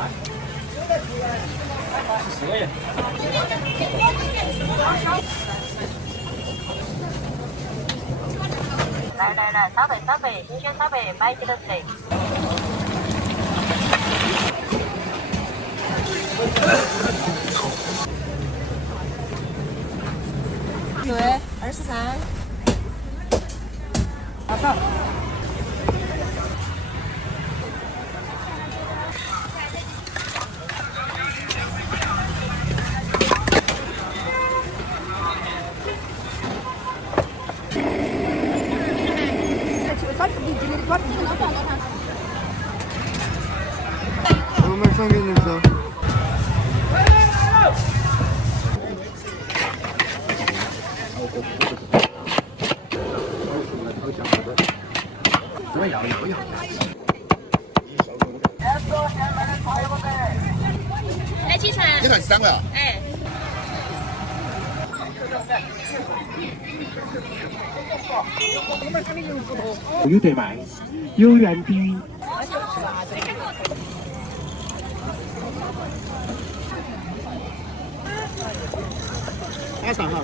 来，稍等，你先稍等，买几个水。对，23。马上。normal sen gelirse.来7成。一台3个啊？哎。有得卖，有原底。打赏哈。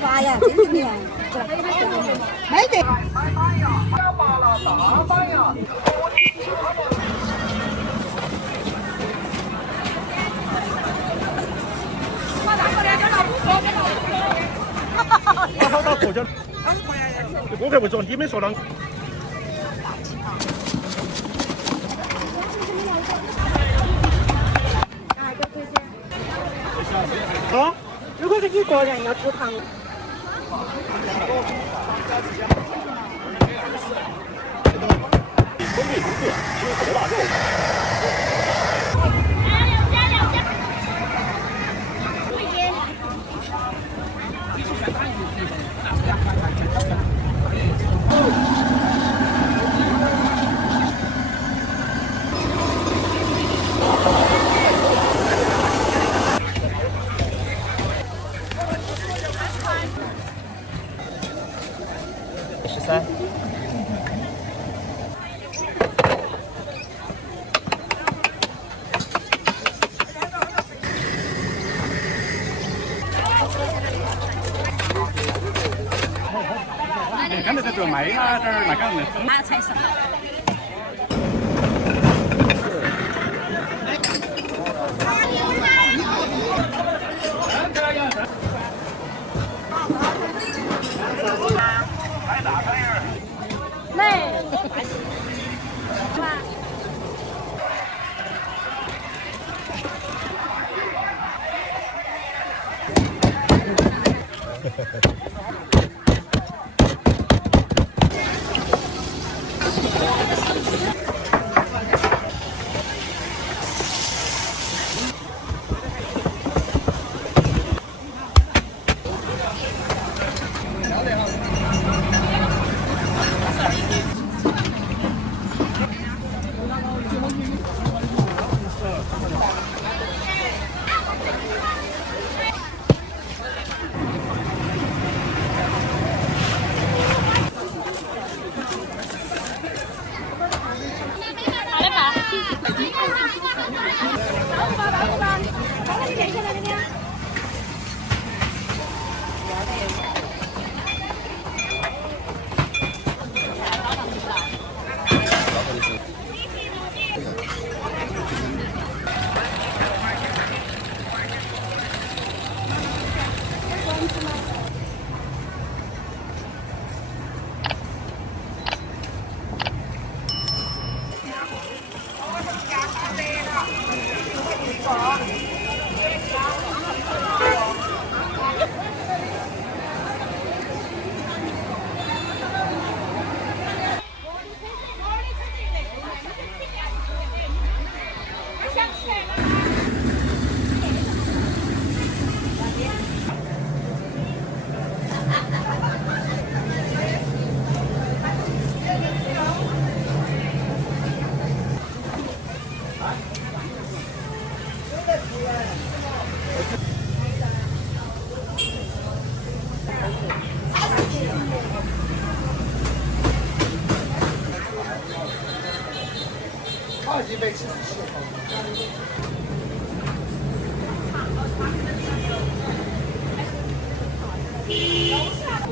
发呀，真的呀，没得。我好到口角，我可不说，你没说到。好，如果是一个人要吃糖。13。你看那个卖啦，这儿那个那。拿菜色。累。是吧？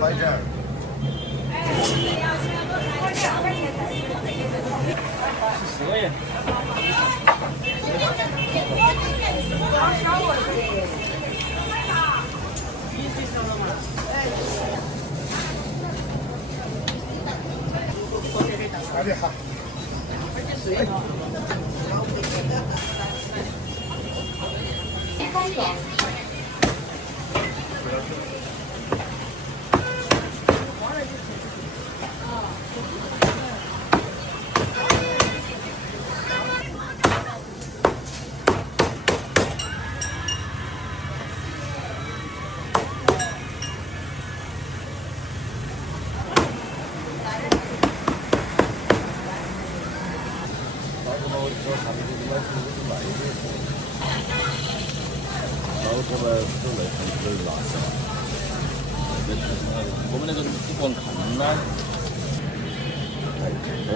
摆这儿。10个月。哪里好？我们那个你光看呢，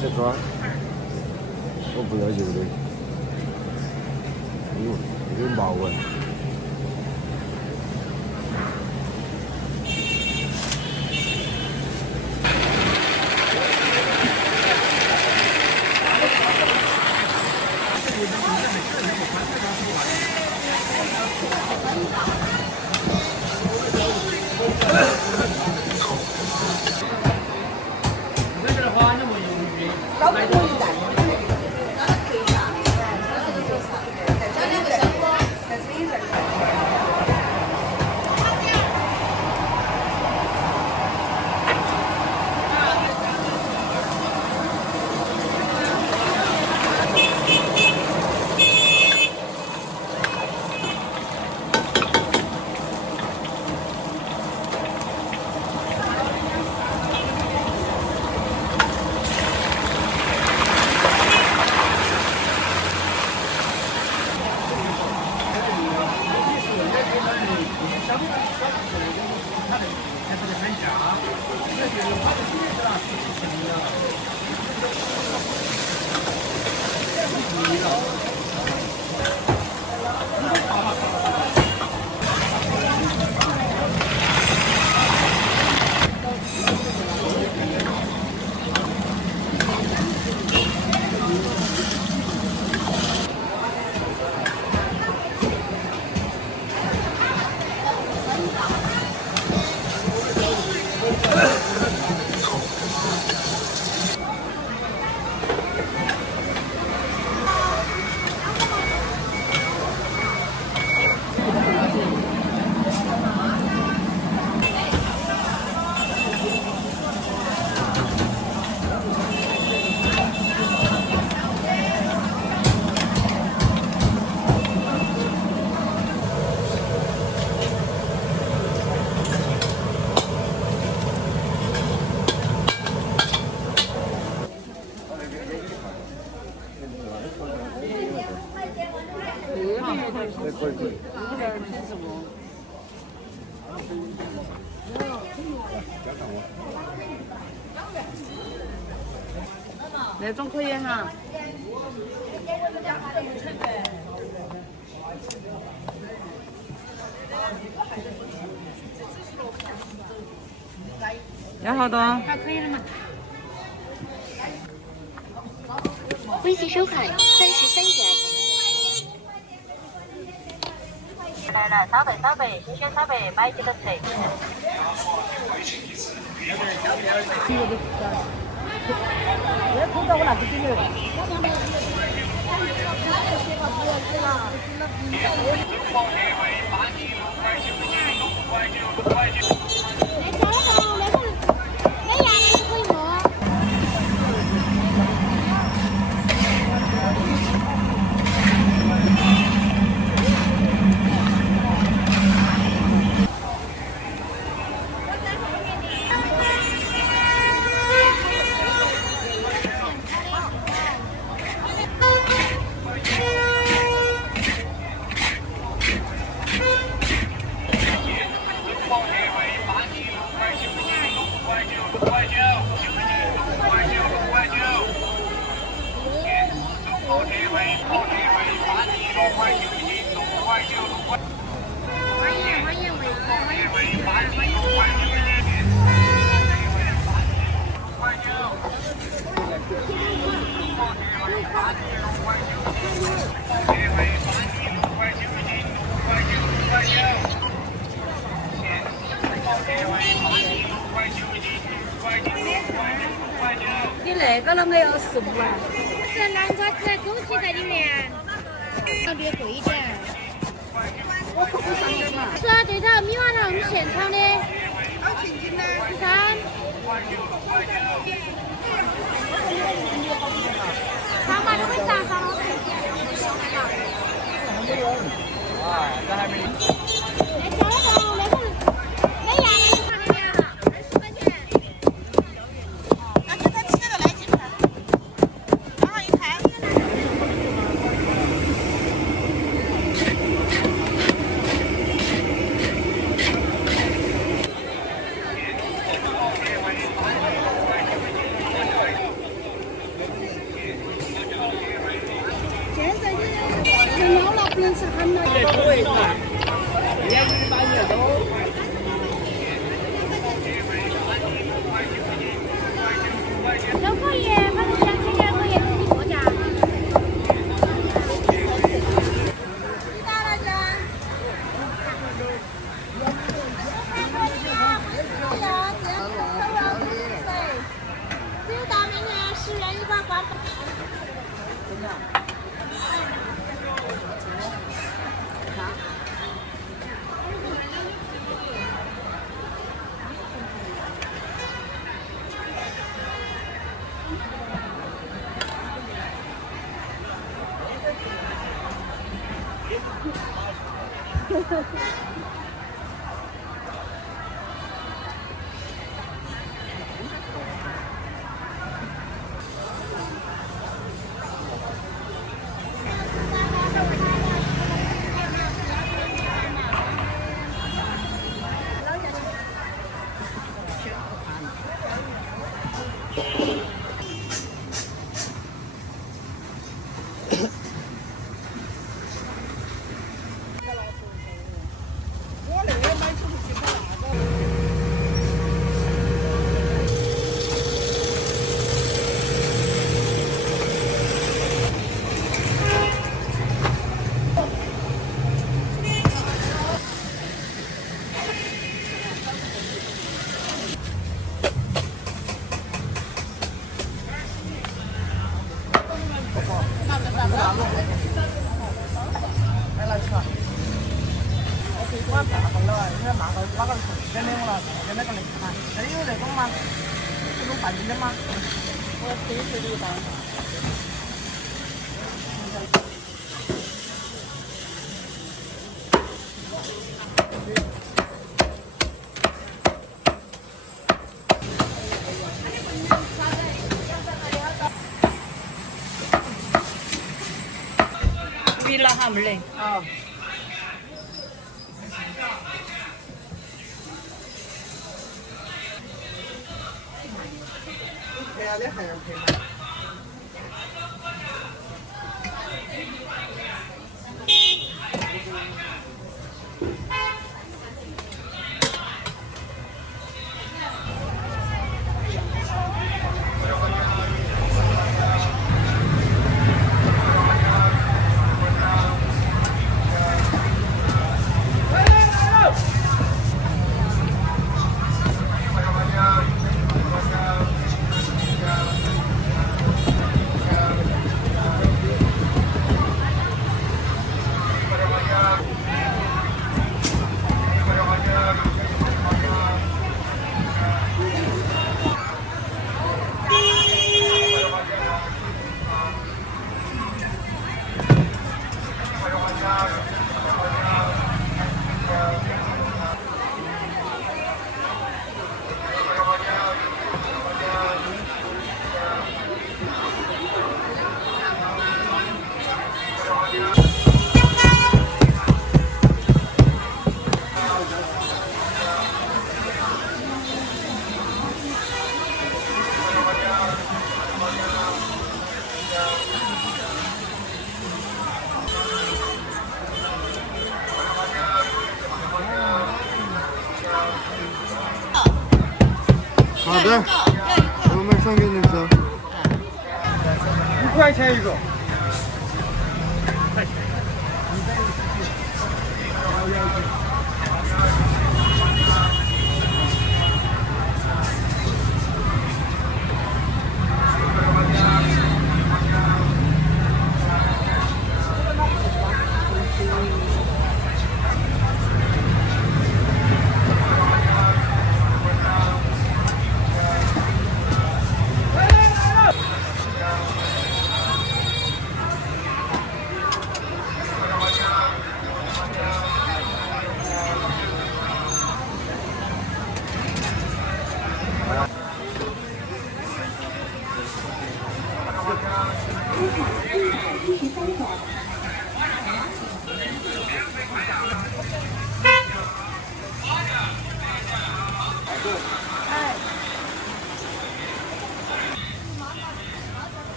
这装我不要求的，有毛纹。那种可以哈。要好多？还可以的嘛。微信收款33元。来，烧贝，新鲜烧贝，买几个吃？别碰到我那是给你你那个了没有15啊？是南瓜子枸杞在里面，特别贵一点。我可不上的嘛。是啊，对头，米花糖我们现炒的。13。上嘛都会上上了。啊，这还没。来交了那个没牙的看那边哈，20块钱。现在你老了不能吃很了。都可以，反正2000元可以自己过价。只有到明年10月1号关。Villa Hamling. 来，我们上给你吃。5块钱一个。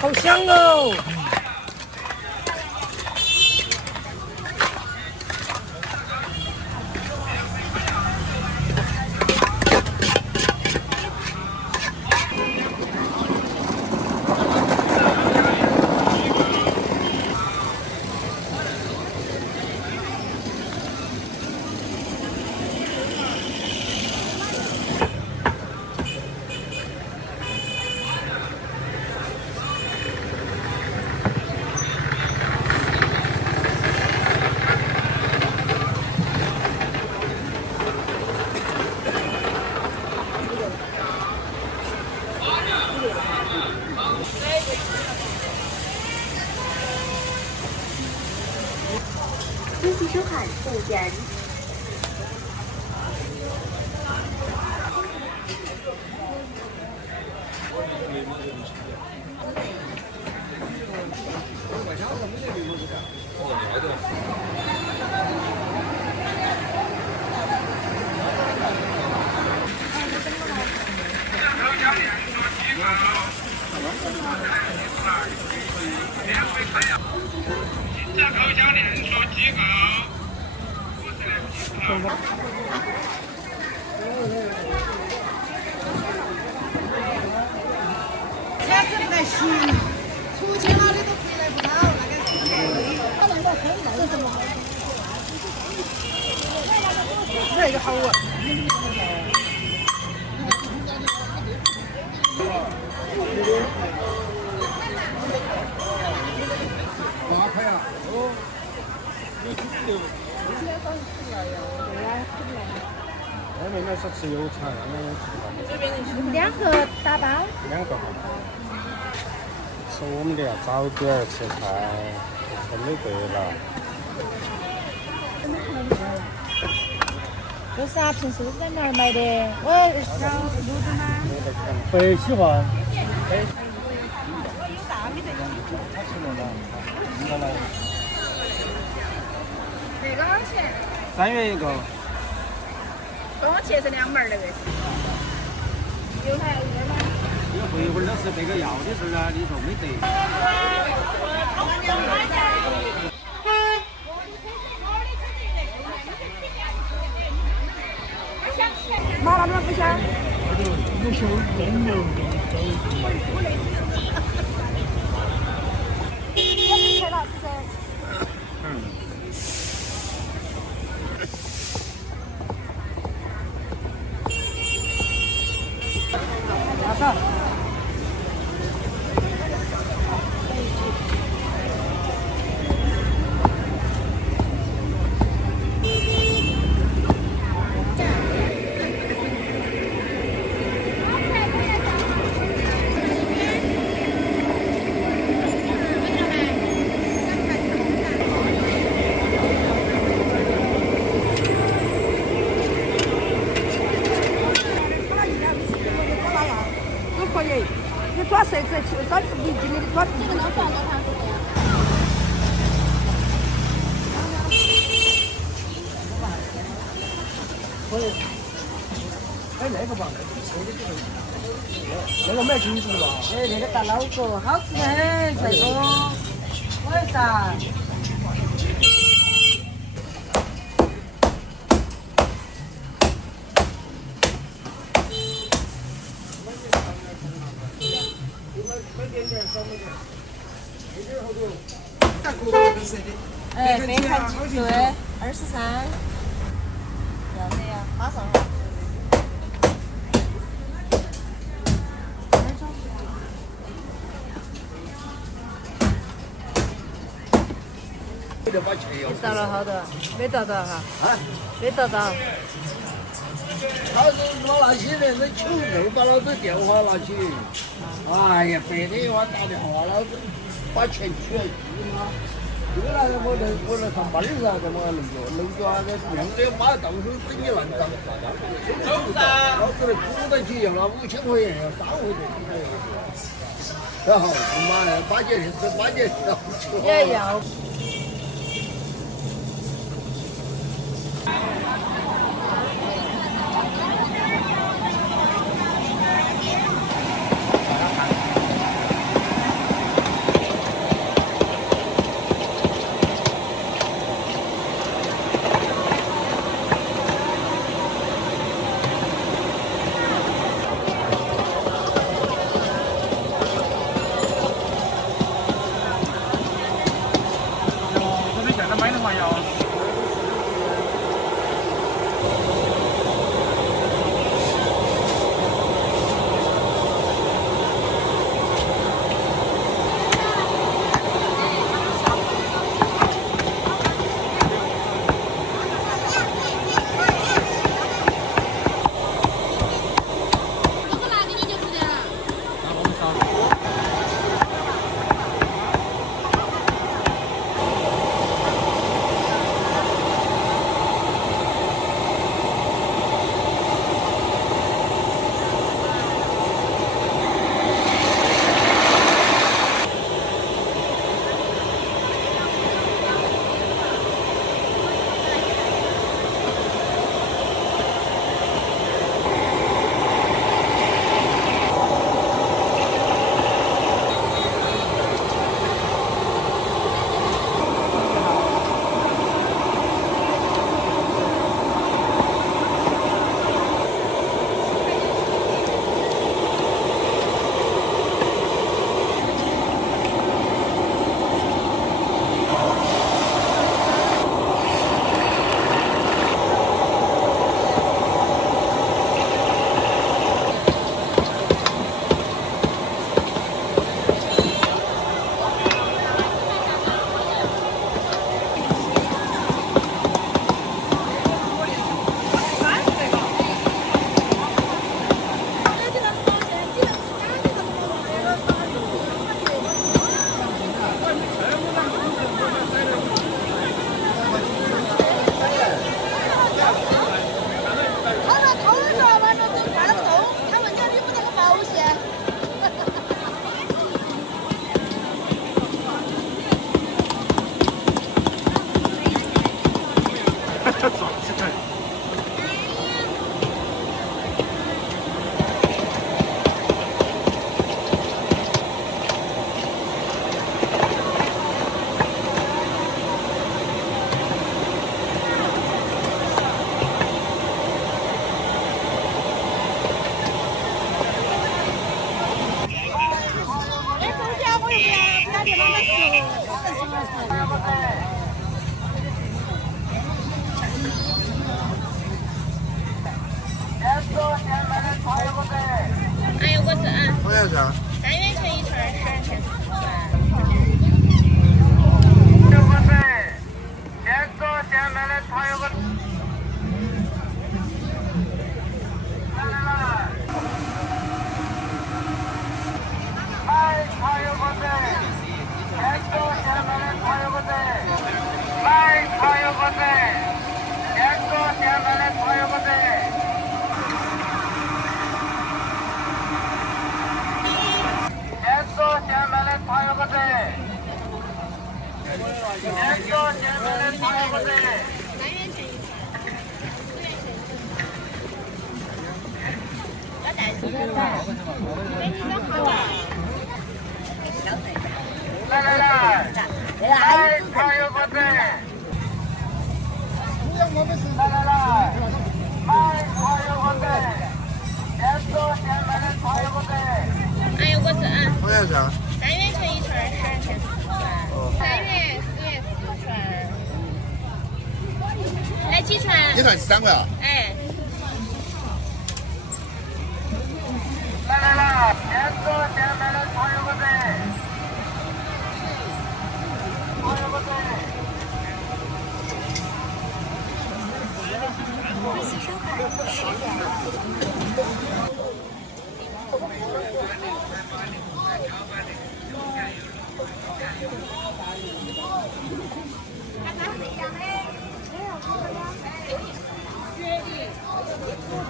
好香哦！恭喜收看5元。车子不太行，出去哪里都回来不到，那个他那个很那个什么，那个好啊。8块啊！哦。我妹妹是吃油肠，2个打包。2个。是我们的要早点吃菜，真的对了。这是啊，平时都在哪儿买的？我上路子吗？北喜欢。这个多少钱3元一个。跟我切成2门儿那个。有还有2吗？你回会儿都是这个要的时候呢，你说没得。麻辣不香？不香，真牛。我没切了，是噻。马上。你多设置，30厘米的多。这个能放多长时间？可以。哎，那个吧，收的这个。那个卖金子的吧？哎，那个大脑壳好吃很，帅哥，我也噻。哎，北海鸡对，23。要得呀，马上。找了好多，没找到哈？啊？没找到。他是拿那些人是求肉，把老子电话拿起。哎呀，白天我打电话，老子把钱取了去嘛。这个那我能上班儿噻，怎么能做那个样的？妈到时候整你烂账。老子的苦得起，要了5000块钱，要3回去。然后妈的，把钱要也要。哎呦，我这多少钱？3元钱一串，12钱4串。现在的茶有个。茶有个在，现在的茶有个在。哎有个子啊，多少钱？ 3元钱一串，12元钱4串，3元4元4串。来几串？一串13块啊？哎。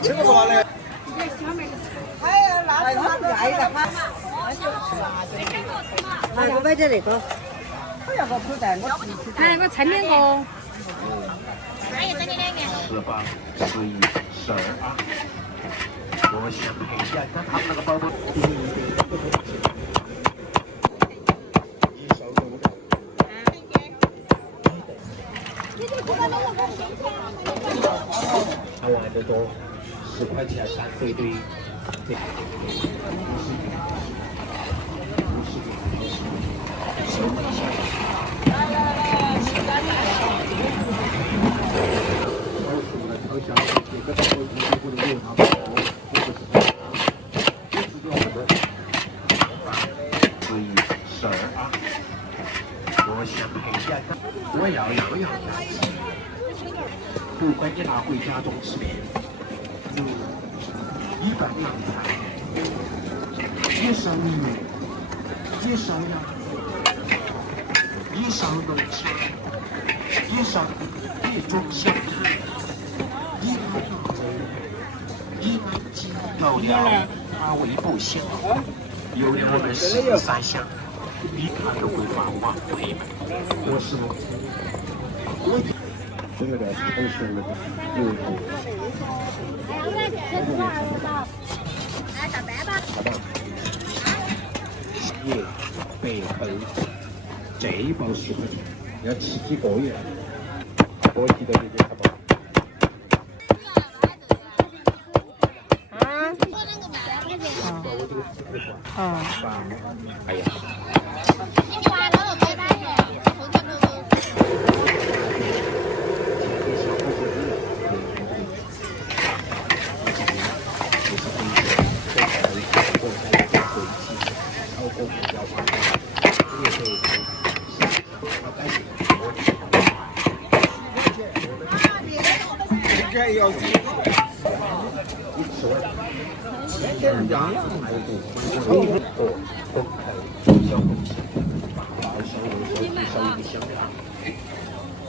这个不拿的。我买点那个，我要个口袋，来我称两个。阿姨，等你2元。 18、11、12啊！我想陪一下他们那个宝宝。他玩的多，10块钱3对对。我要样样吃，不管你拿回家中吃面，一般凉菜，也烧鱼，也烧羊，也烧龙虾，也烧各种香菜，一盘肉，一盘鸡，有了它味不鲜活，有了我们13香。 一看就会发往回门。我是这个在超市那个有叶北后这一包10块钱，要吃几个月？我记得你给他包。哎呀。 要几个？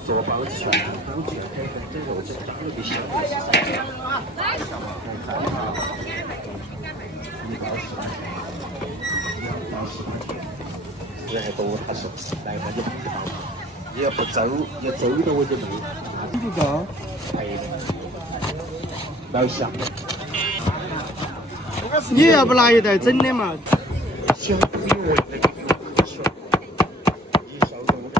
做包子全部健康跟肉质长得比小的是3样。一包10块钱，2包10块钱，人还多他是，来嘛就不知道，你要不走，你走的我就没。这个赔的，老乡。你要不拿一袋整的嘛？小朋友问那个不错，一烧肉头。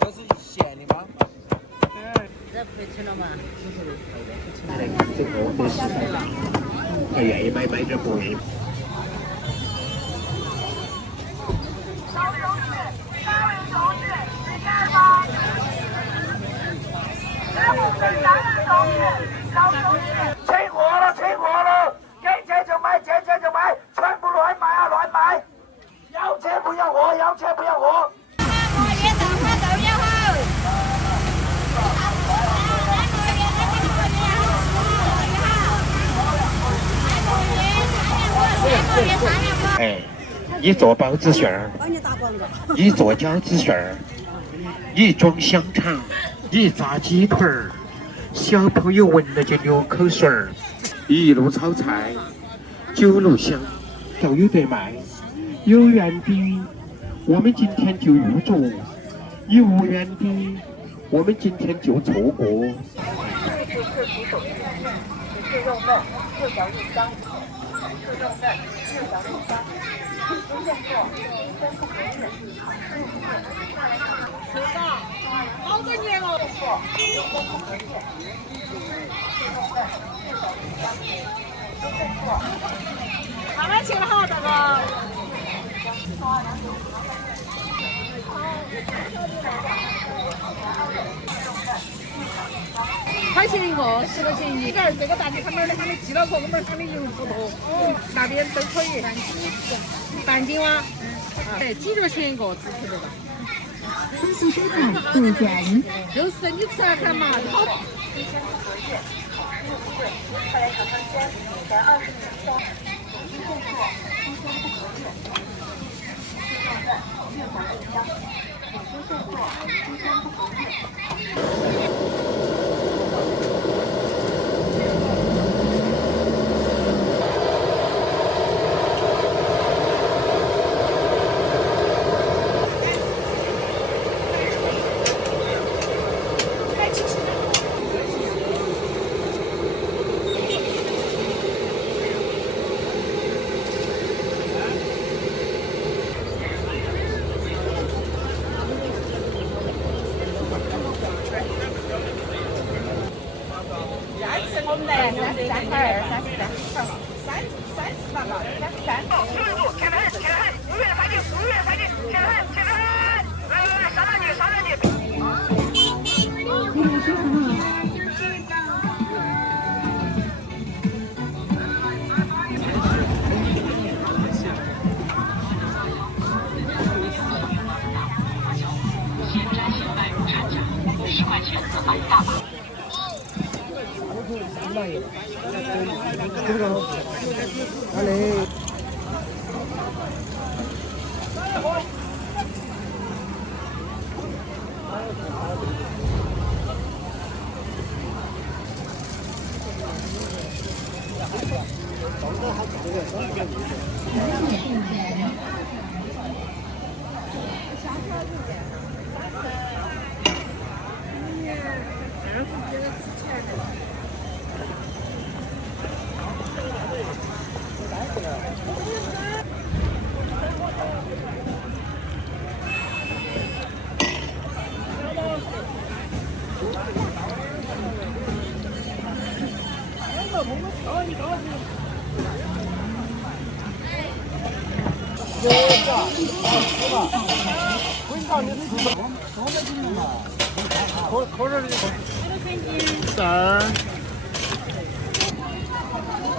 这是咸的吗？这不吃了嘛？这个我是他愿意买点，不愿意。清货了，清货了，给钱就买，见钱就买，全部乱卖啊，乱卖！要钱不要货，要钱不要货。 哎，你做包子馅儿，你做饺子馅儿，你装香肠，你炸鸡腿儿，小朋友闻了就流口水儿。一路炒菜，9路香，都有得卖。有缘的，我们今天就入住；有无缘的，我们今天就错过。是客服手续，是肉嫩，六条一张，是肉嫩，六条一张，优先座，先不合适，是的，好多年了。错，优先不合适，是肉嫩，六条一张，优先座。慢慢切了哈，大哥。块钱一个，10块钱一根。这个大鸡他们的，他们鸡脑壳，我们他们油不多。那边都可以。半斤吗？哎，几角钱一个，只特别大。恭喜收看杜展。就是你吃来看嘛，好。优先不合适，服务不对，快来尝尝鲜，前20名优先座，优先不合适，是肉嫩，六条一张，优先座，优先不合适。我们来33块2，33块嘛，30嘛嘛，33。好，速度，前门，前门，5元快递，5元快递，前门，前门，来，上上去，上上去。10块钱自买大码。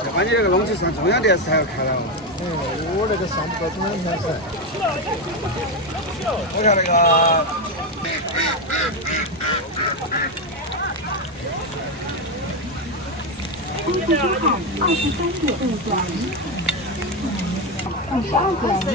要把你那个弄起上中央电视台要看了。我那个上不到中央电视。我看那个。恭喜收看23届杜展。22点。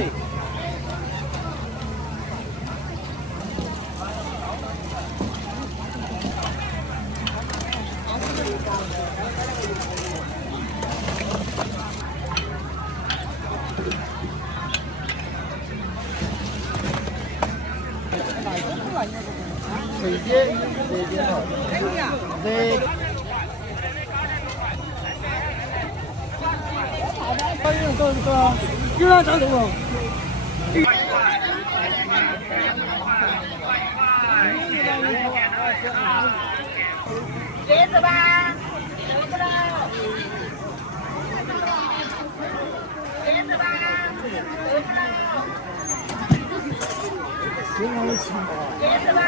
水煎，水煎好。对。有哪张这个？椰子吧，椰子吧，椰子吧，椰子吧。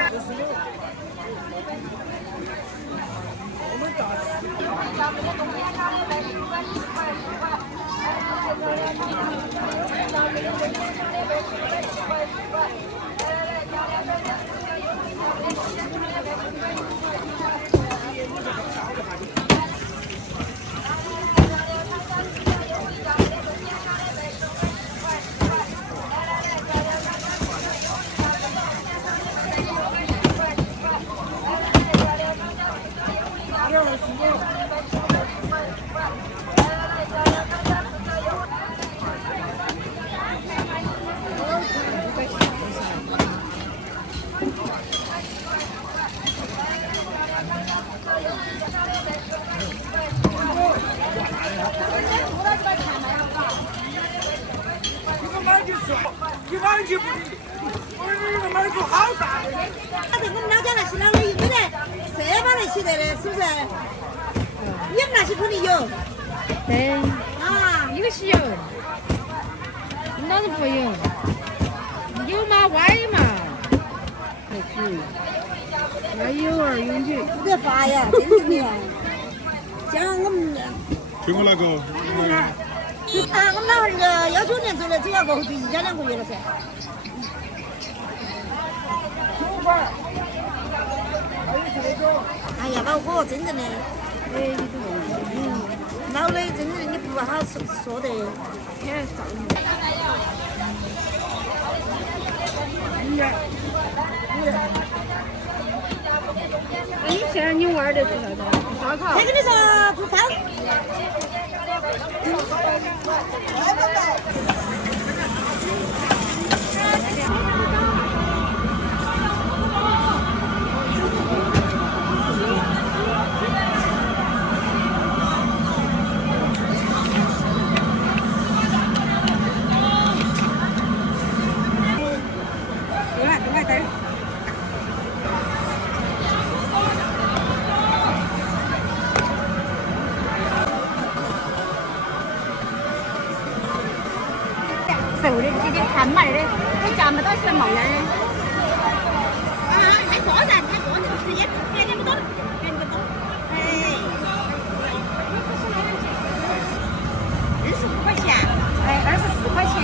你说，一碗就不理。我这个买个好大的。他对我们老家那些老人有没得社保那些得的，是不是？你们那些肯定有。对，啊，一个是有，老子不有，有嘛歪嘛，还可以，要有儿有女。不得发呀，真的的。像我们。听我那个。啊，我们老汉儿19年走的，走了过后就1家2个月了噻。哎呀，老哥，真正的，老的真的你不好说的。那你现在你娃儿在做啥子？烧烤。才跟你说做烧。瘦的这边看嘛的，我夹不到是冒烟的。啊，太多人，时间点不到，点不到。哎，25块钱，哎，24块钱。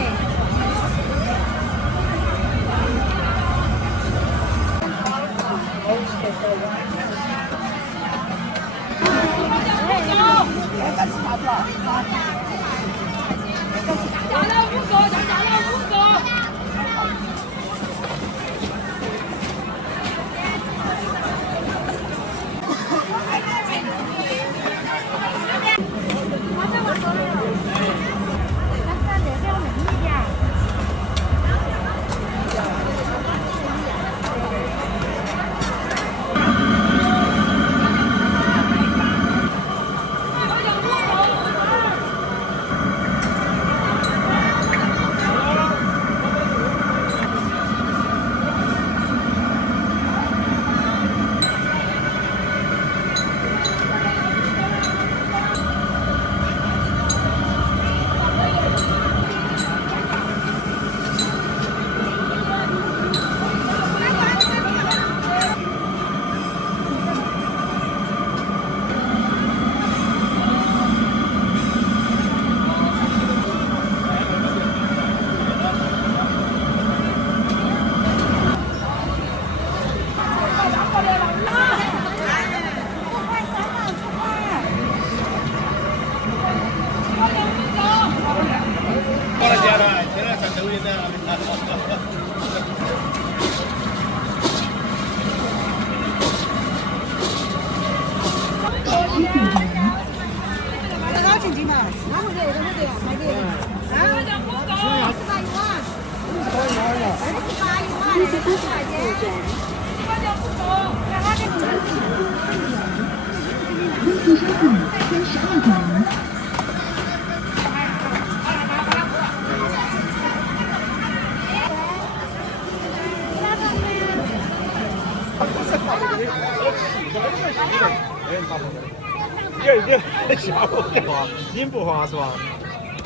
你吓我干嘛？你不滑是吧？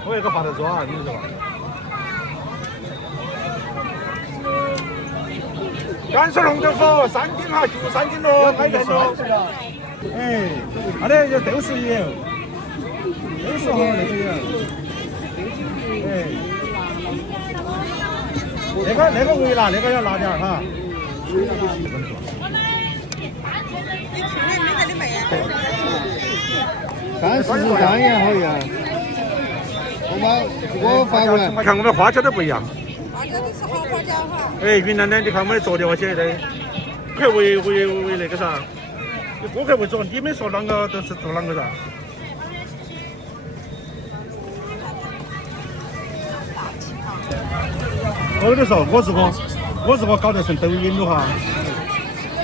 我那个发的抓，你知道吧？甘肃龙头府3斤哈，就3斤咯，买点咯。哎，那里有豆豉油，豆豉和那个油。哎，那个微辣，那个要辣点哈。33元好像。我发过来。看我们花椒都不一样。花椒都是好花椒哈。哎，云南的，你看我们昨天我写的，可为那个啥，你顾客为做，你们说啷个都是做啷个噻。我跟你说，我如果搞得成抖音的话，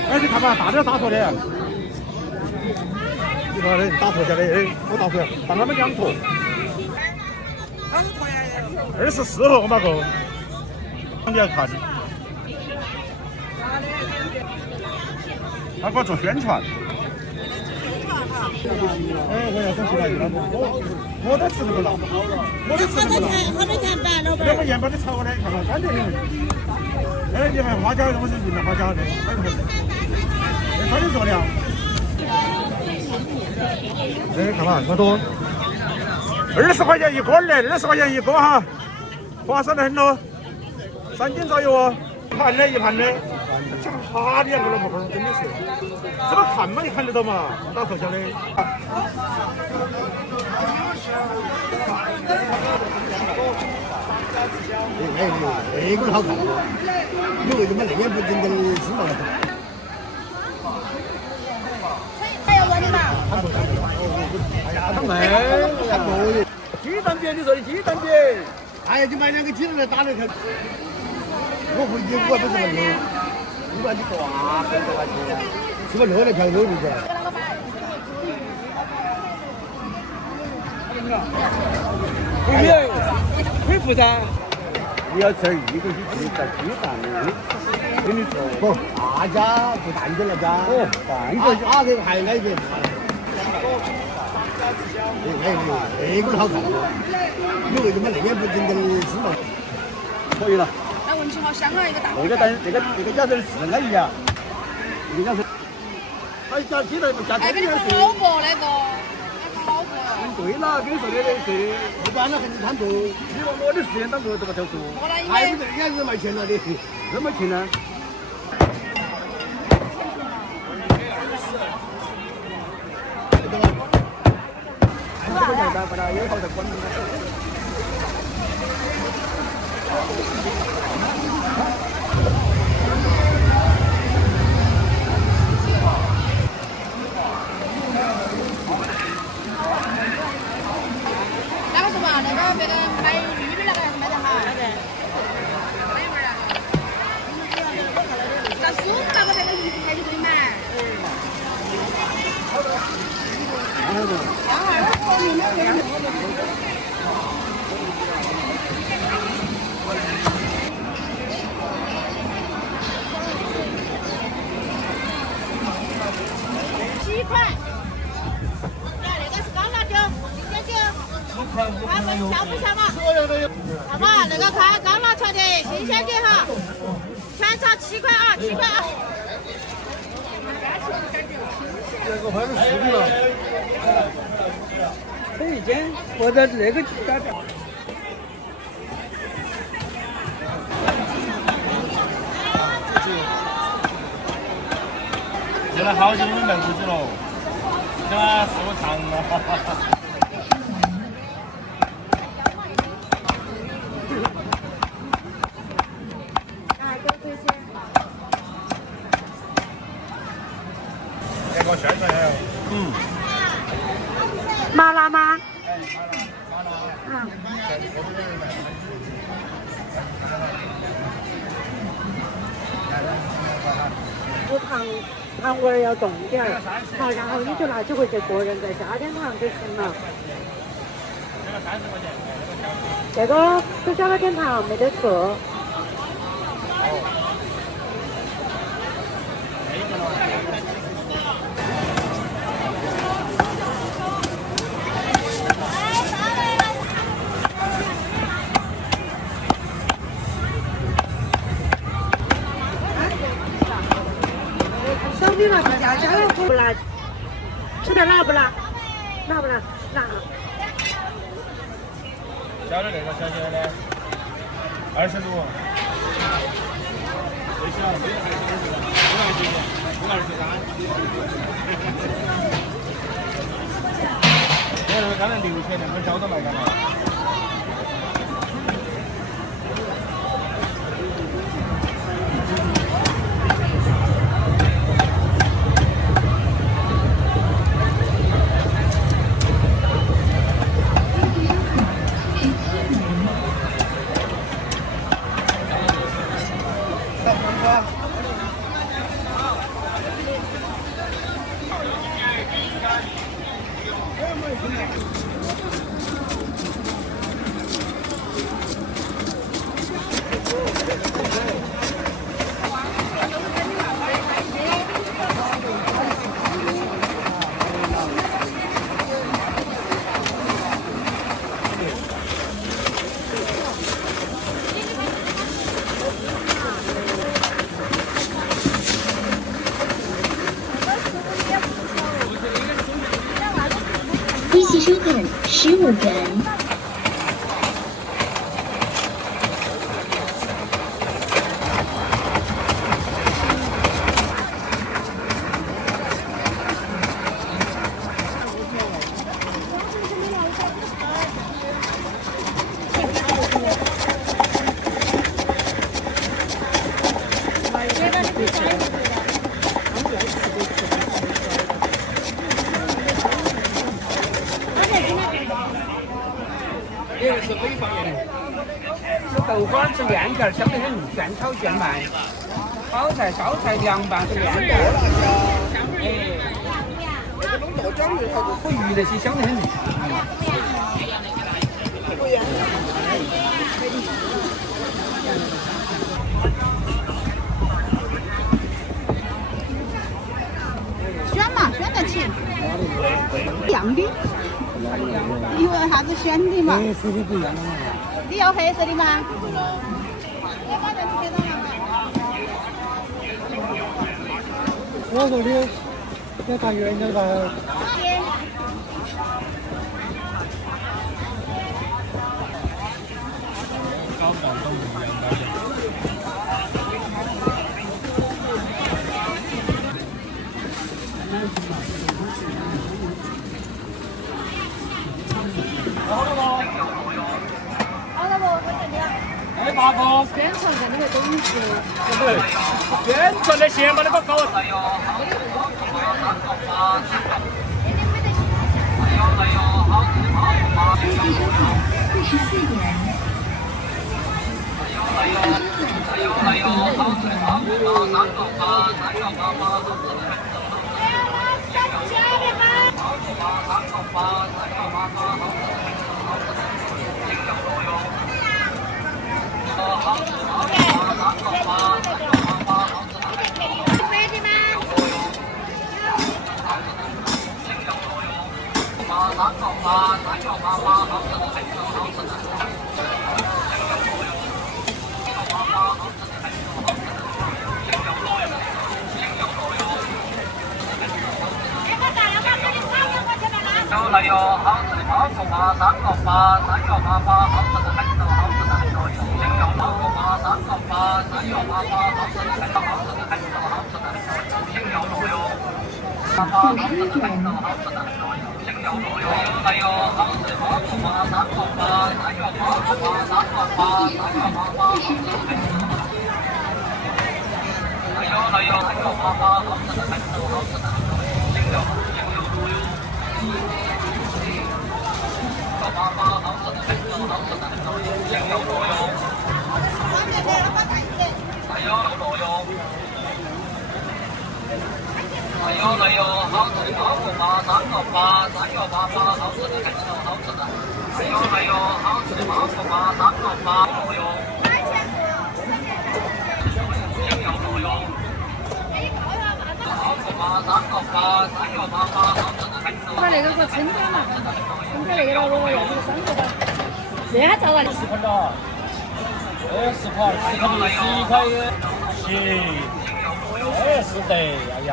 哎，你看嘛，大点打错的，你看那打错下的，哎，我打错了，让他们2坨。20坨呀， 24号嘛个，你要看，他给我做宣传。哎，我要送700了，我都吃这个了，我都吃这个了。好多钱办，老板？2块钱把你炒的，看看3点零。哎，你看花椒，我是用的花椒的，他就做的啊。哎，看嘛，好多，20块钱一个嘞，20块钱一个哈，划算得很咯，3斤左右哦，一盘的，像哈的样子了，婆婆，真的是，这么看嘛，你看得到嘛，打头条的。那个好看，你为什么那边不整点吃嘛？还要问你嘛？哎呀，他没，鸡蛋饼，你说的鸡蛋饼，哎呀，就买2个鸡蛋来打来看。我回去我不是问你，你把你挂分的话去，是不是热的票有的噻？有没有？很复杂。你要吃一个去吃点鸡蛋的，跟你说不，大家做蛋卷来家，蛋卷啊这个还挨着。那个好看，你为什么那边不整点吃嘛？可以了。那闻起好香啊，一个大。那个饺子是安逸啊，那个饺子，还加鸡蛋不加哎，给你放老婆那个，老婆。对了，跟你说的是，不管了还是摊头，你说我的时间当中这个叫做，还不是人家是卖钱了的，那么钱呢？把它有好的关注。那个什么，那个别个卖玉米那个还是卖得好。那书那个那个还是可以买。7块。那个是干辣椒，新鲜的。看问香不香嘛？好吧，那个看干辣条的，新鲜的哈。全场7块啊，7块啊。那个拍成视频了。可以煎，或者那个加点。吃了好久没卖出去了，是吧？收藏了。给我宣传一下。麻辣吗？我糖味儿要重点儿，好，然后你就拿起回去个人再加点糖就行了。这个只加了点糖，没得醋。小米辣加了不辣？吃点辣不辣？辣不辣？辣。小的那个小小的，25。最小的我那个刚才6000那个交到卖干嘛？ 15分。这个是北方人，这豆花是面条，香得很，现炒现卖。炒菜、烧菜、凉拌是面条。哎，这弄豆浆的，我鱼那些香得很。选嘛，选得起。一样的。你有啥子选的嘛？黑色的不一样的嘛。你要黑色的吗？我说的要打圆的吧。好了吗？好了不？哎，大哥，宣传的那个东西。对，宣传的先把那个搞。来哟，好吃的包子嘛，3个8，山药8，好吃的很多，好吃的很多。青椒包子嘛，3个8，山药8，好吃的很多，好吃的很多，好吃的很多。青椒肉哟，8，好吃的很多，好吃的很多。青椒肉哟，来哟，好吃的包子嘛，3个8，山药包子嘛，3个8，山药8，好吃的很多。来哟，山药8，好吃的很多，好吃的很多。青椒肉哟。好吃的很多，好吃的很多，青椒肉哟，还有肉哟，还有来哟，好吃的包子嘛，3个8，山药8，好吃的很多，好吃的，还有来哟，好吃的包子嘛，3个8，肉哟，青椒肉哟，包子嘛，3个8，山药8，好吃的很多。把那个给我称掉嘛，称开那个了，我要这个3个吧。这还照了10块了，20块，10块的11块的，行，哎是的，哎呀。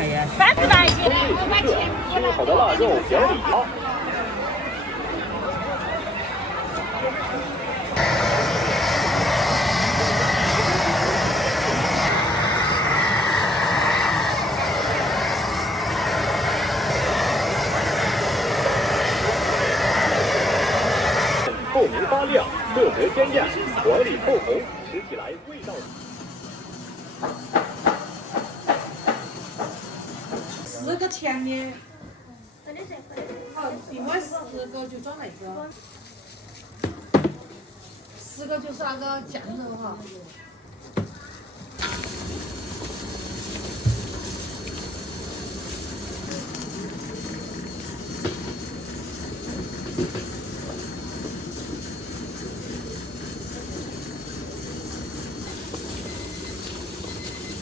卖呀？30块一斤。清炒的腊肉表里好。透明发亮，色泽鲜艳，黄里透红，吃起来味道。4个甜的，好，另外10个就装那个，10个就是那个酱肉哈。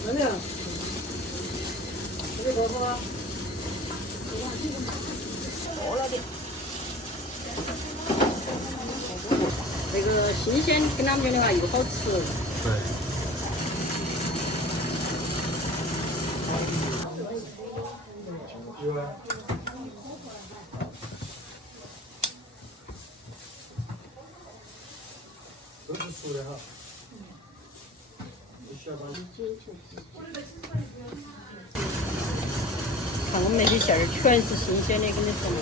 怎么样？这个多少啊？多了点。那个新鲜跟他们讲的话又好吃。对。有啊。都是熟的哈。看我们那些馅儿全是新鲜的，跟你说嘛。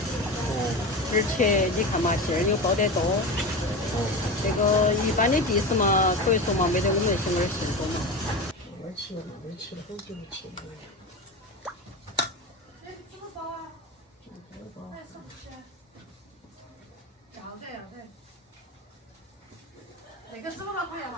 而且你看嘛，馅儿又包得多。这个一般的地市嘛，可以说嘛，没得我们那些那儿馅多嘛。没吃了很久没吃了。那个怎么了，朋友们？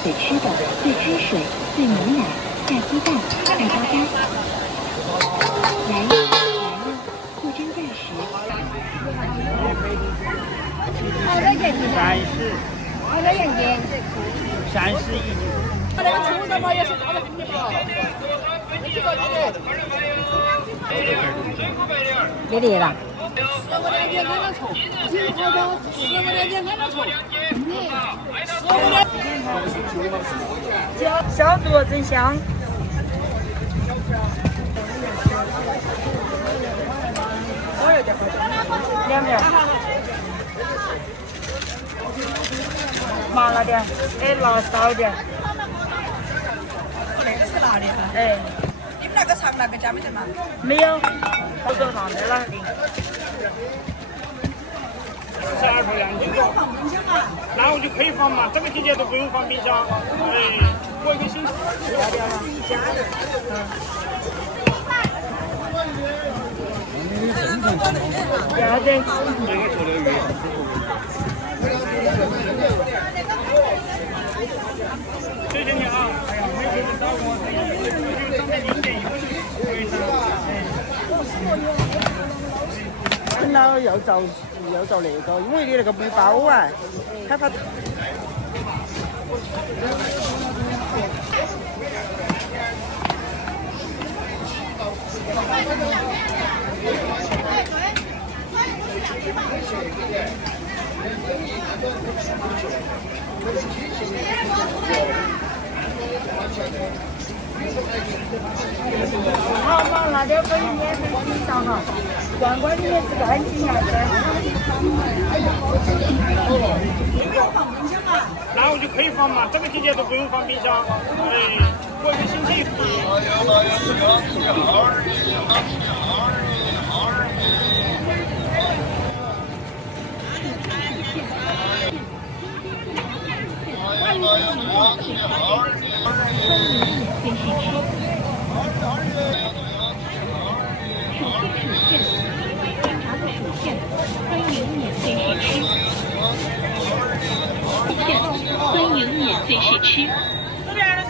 最吃的、最汁水、最牛奶，下鸡蛋，爱包干。来了，货真价实。好多钱斤？30。好多钱斤？31斤。那个臭的嘛也是大的给你吧。没得了。15两斤看到臭，几块多？15两斤看到臭。15两。小肚真香。2面。麻辣点，辣少点。那个是辣的。哎。你们那个长那个加没得吗？没有，我说放在哪里？12块2斤多。放冰箱嘛？那我就可以放嘛，这个季节都不用放冰箱。哎，过1个星期。是一家的。要得。这个做的鱼。谢谢你啊！哎呀，没有人找我，就长在林间等到要找那个，因为你那个没包完，开发。好，那点可以免费品尝哈，罐罐里面是干净牙的。那我就可以放嘛，这个季节都不用放冰箱，哎，过一个星期。欢迎免费试吃。这边的噻。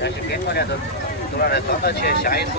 但是跟过来都拿来装到起，下一次。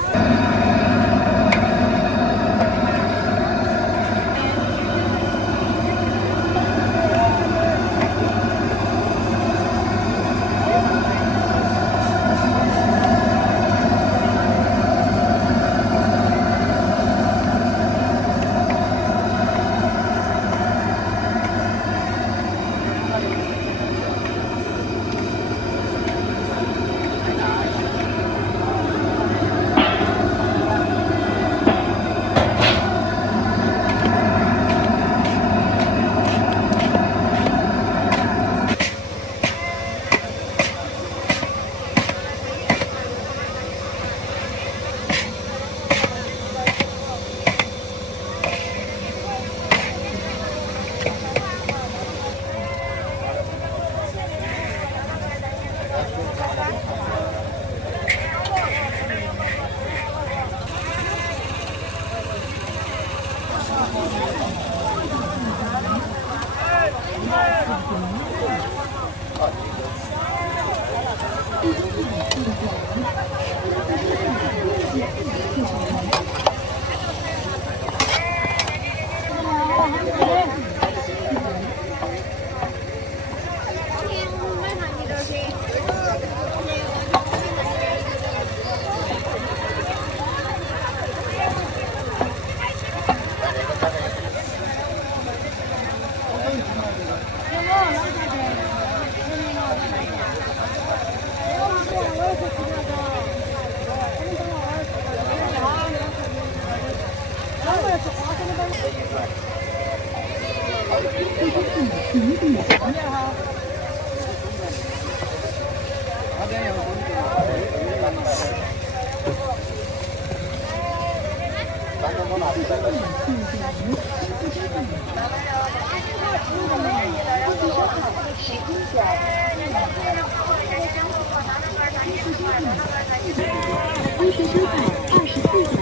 微学收款24元。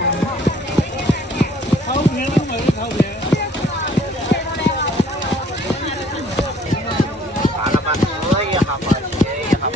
靠边了没？靠边。大老板喝一下嘛，切一下嘛。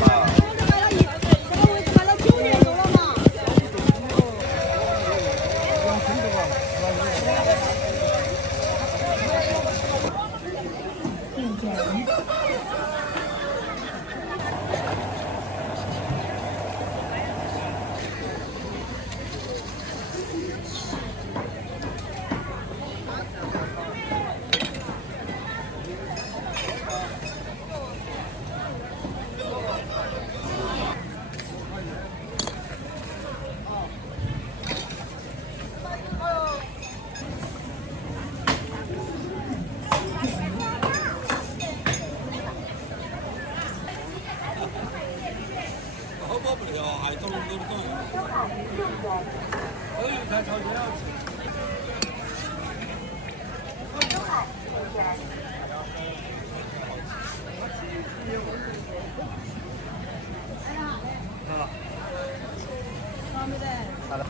跑不了，还走走走。我又在吵架。好了。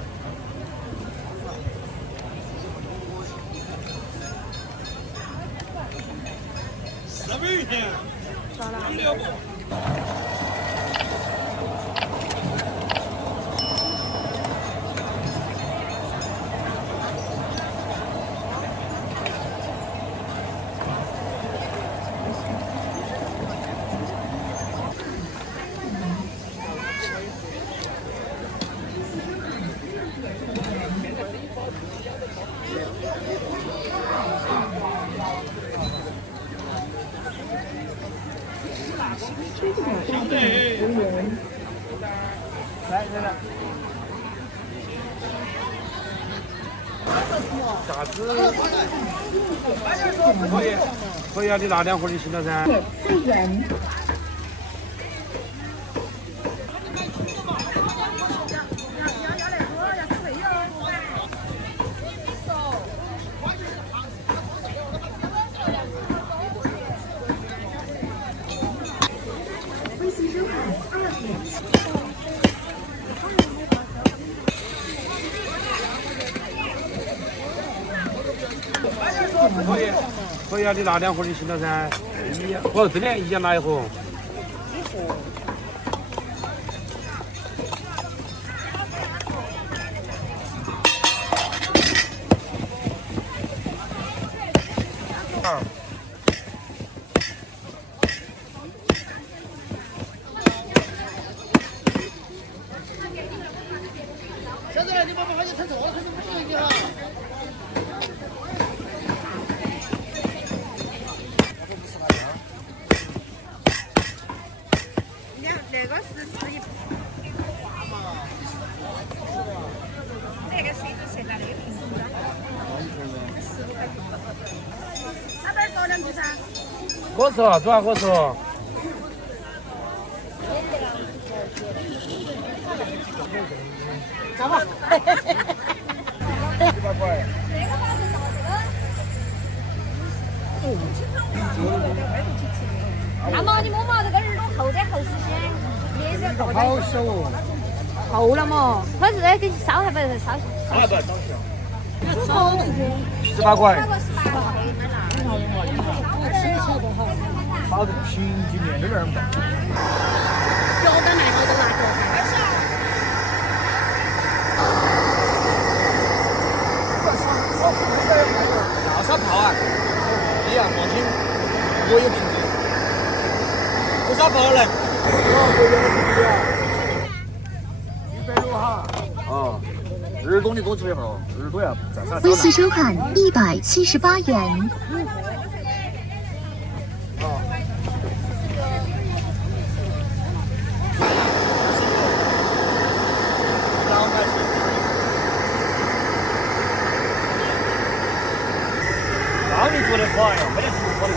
什么一天？了不？来，啥子？可以啊，你拿2盒就行了噻。4元。微信收款2元。可以啊，你拿2盒就行了噻。哦，真的，1人拿1盒。现在你把把它趁早，趁不回去哈。那个是11，这个是现在那个品种的，15块9。那边说2句噻。我说，主要我说。好吧。100块。那么你摸摸这个耳朵厚点厚实些，脸色厚点。好小哦。厚了嘛，它是给你烧还不是烧？啊不，烧小。 18块。包的平均面这儿嘛。脚的卖好多辣椒。大沙炮啊！你啊，放心，我有凭据。多少炮来？160哈。哦，耳朵你多吃一号，耳朵呀，再啥？微信收款178元。那你做的快呀，没得做的。 160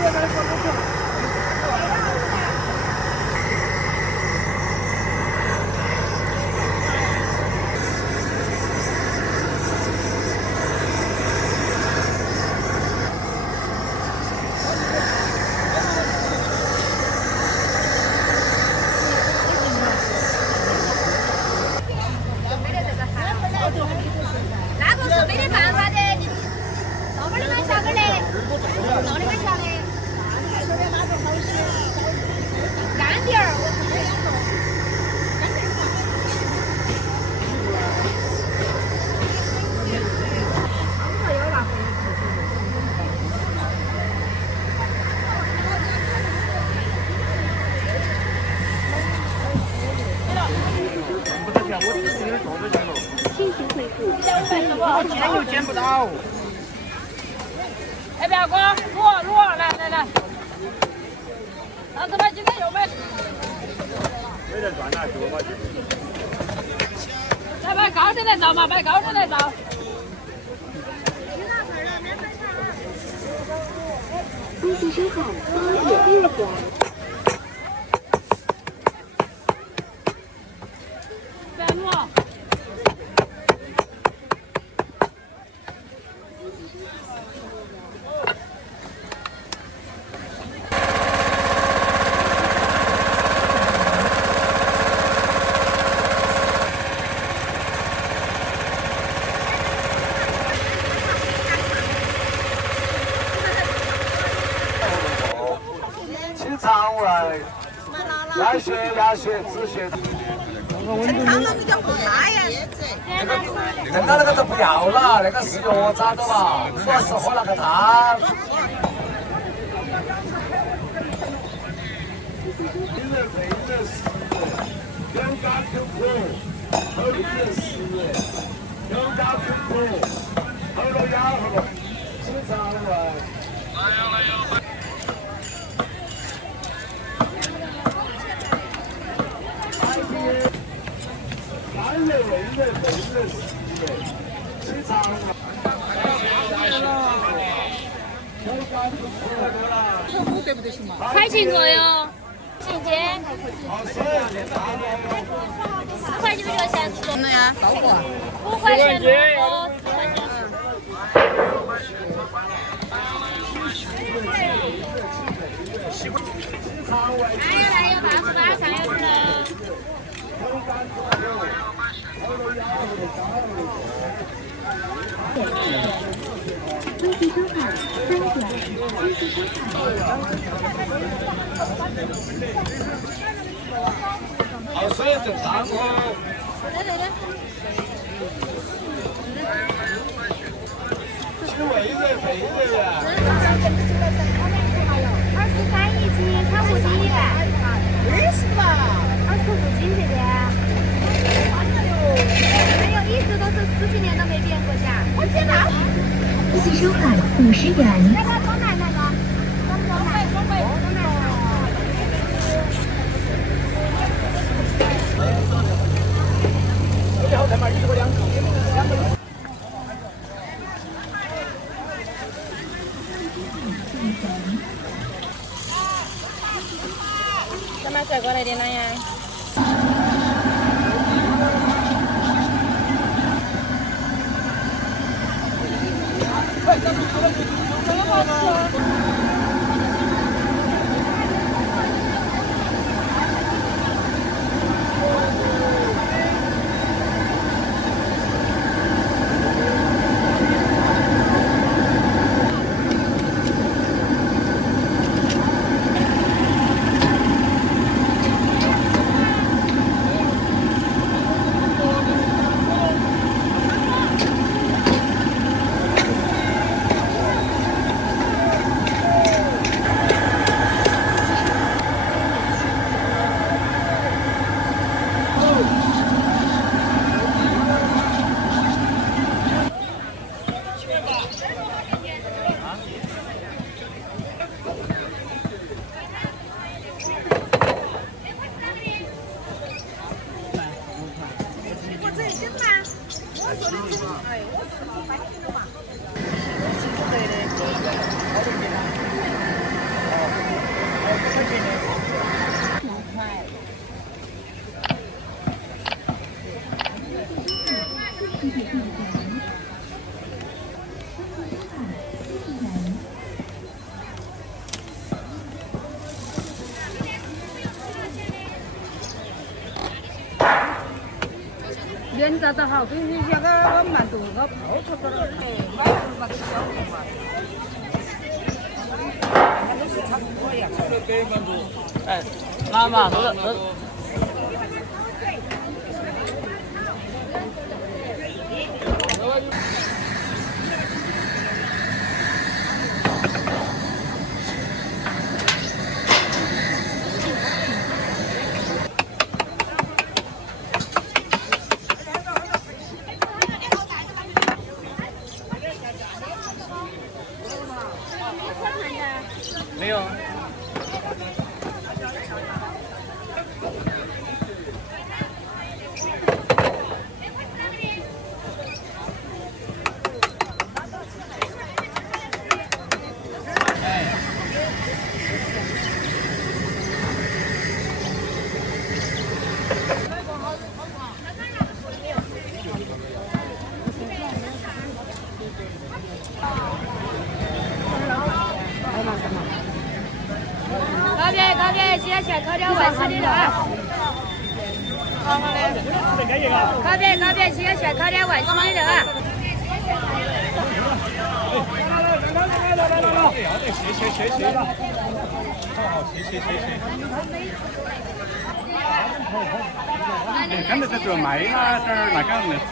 呀，我只是有点坐着去了。进行恢复。我捡又捡不到。哎，表哥，撸，来，上次买今天又买。没人赚了，就买这个。来买高点来照嘛，买高点来照。恭喜收看8点日馆。白鹿。清肠胃，鸭血、止血。汤那个叫不大呀。那个都不要了，那个是药渣的嘛，主要是喝那个汤。一人费1人10，2家9口，后人10，2家9口，后了鸭后了，清肠胃。3人为1人费1人10，清肠胃。对不对？行吗？快请坐哟，请进。4块9角钱出。真的呀？高不啊？5块钱多，4块钱。来有大薯大上有点了。恭喜收看3点，恭喜收看。好水正上锅。请问1人费1人呀23一斤，炒5斤1半。20吧，25斤这边。还有一直都是10几年都没变过价。我天哪！恭喜收看50元。那个装奶那个，装奶。最后再买1个2斤。再买再过来点了呀。面炸得好，跟你讲个馒头个泡出来了，买那个小米嘛，那都是差不多呀。哎，拿嘛，这。靠边，几个选靠点外区的啊。谢。好，谢。刚才在这卖了点儿那个那葱，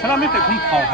吃了没得空刨还。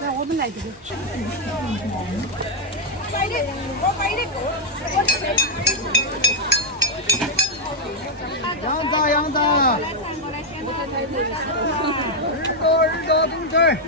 那我们来这个羊杂，耳朵顶这儿。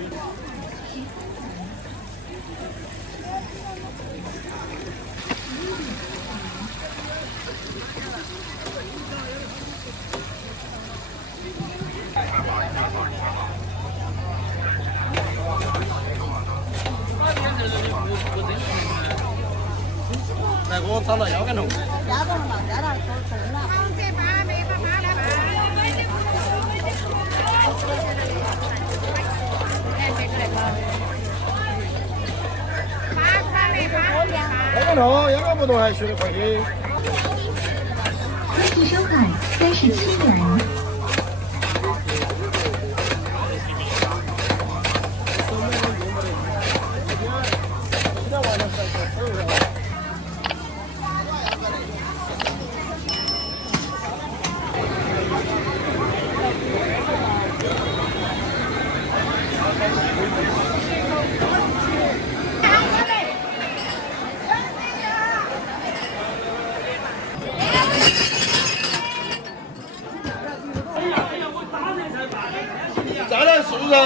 来，给我找到腰杆痛。压到了嘛，压到痛了。腰杆痛，腰杆不痛还学得快些。关注收看37元。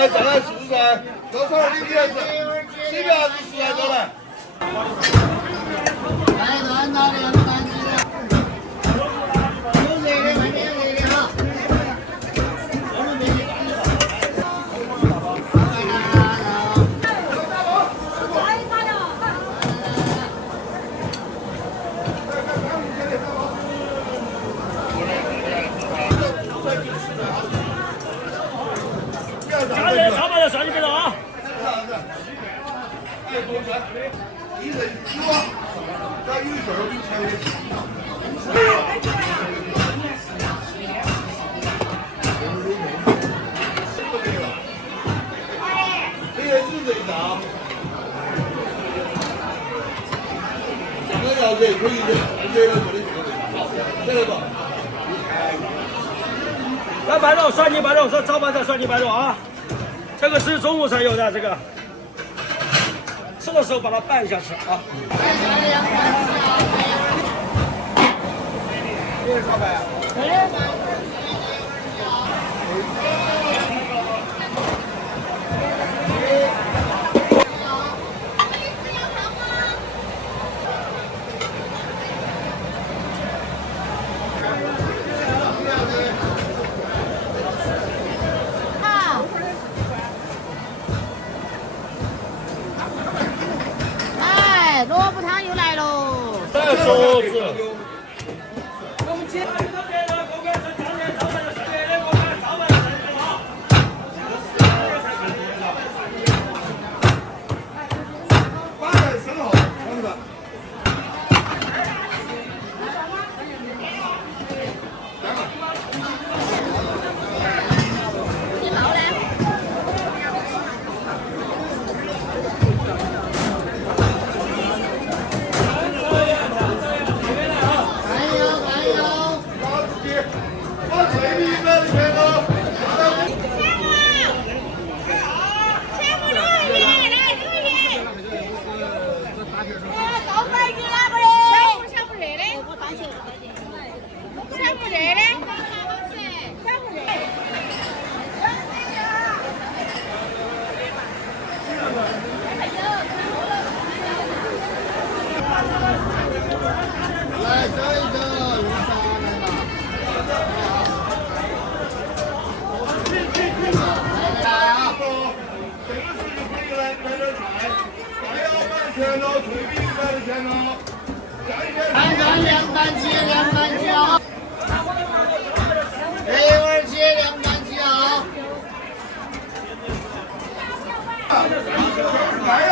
再来素噻，多少你给随便还是出来走来。来，拿2盘鸡的，有热的，外面热的哈。家人上班要算你别了啊！哎，同学，你这有啊？咱有事儿你才有。这也是这个。我要这可以的，这个做的这个吧。来白肉，算你白肉，早晚再算你白肉啊！这个是中午才有的，这个吃的时候把它拌一下吃啊。这是炒饭。萝卜汤又来喽！带勺子。板鸡，2板鸡啊！这一碗鸡2板鸡啊！来哟！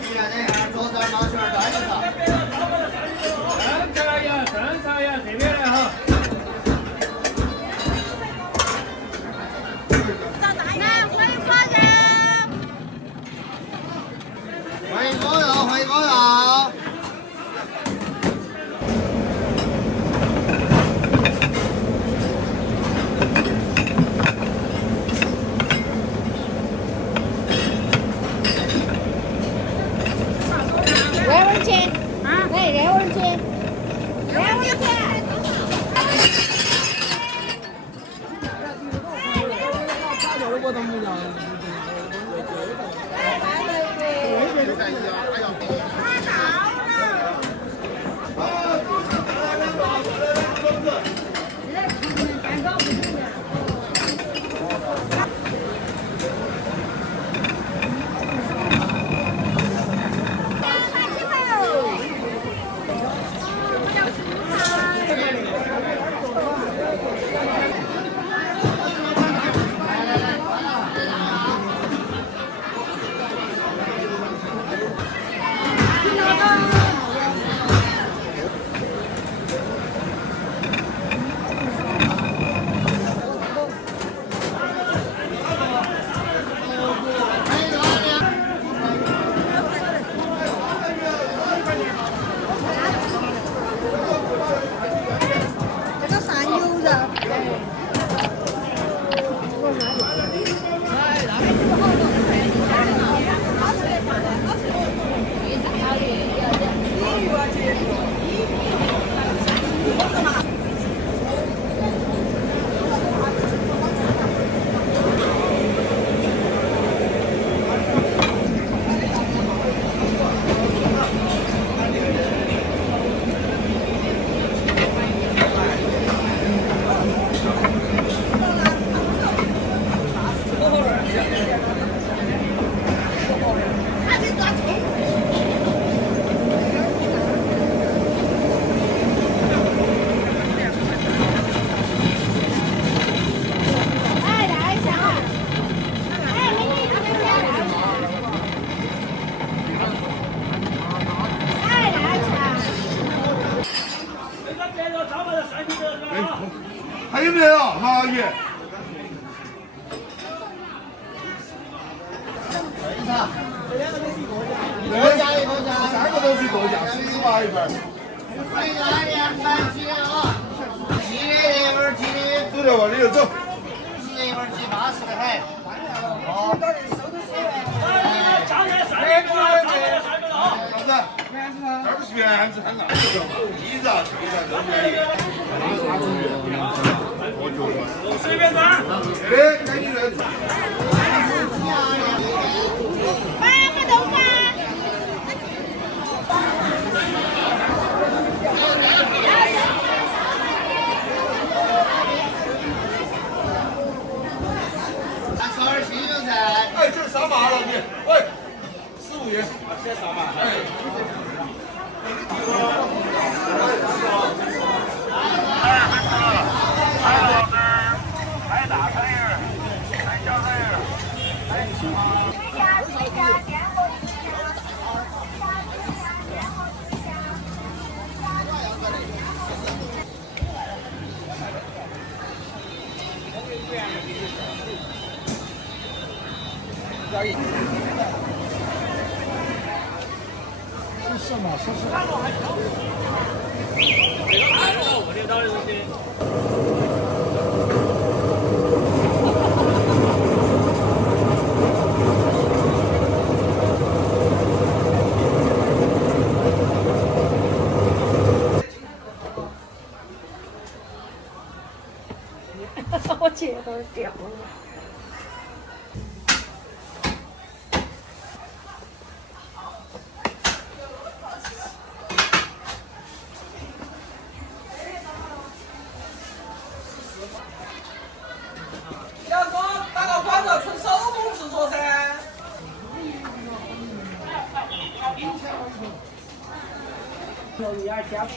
你看这样，桌子上圈站着上。正常呀，这边来哈。欢迎光临，欢迎光临。热味去啊！来热味去，热味去。还有没有马鱼？多加一份价，3个都是一个价，48一份。回家2板鸡啊！鸡的这份鸡的，走掉吧，你就走。鸡这份鸡80个海。好。加点3个了，加点3个了啊！啥子？这不是原子很大，鸡子啊，鸡子都便宜。随便转。对的，赶紧来。8个豆干。12新油菜。哎，这是杀麻了你，喂，15元。先杀麻。哎。还大菜儿，还小菜儿，是吗？是。这个看得到，闻得到的东西。我觉得掉了。要说打个广告，纯手工制作噻。来加起。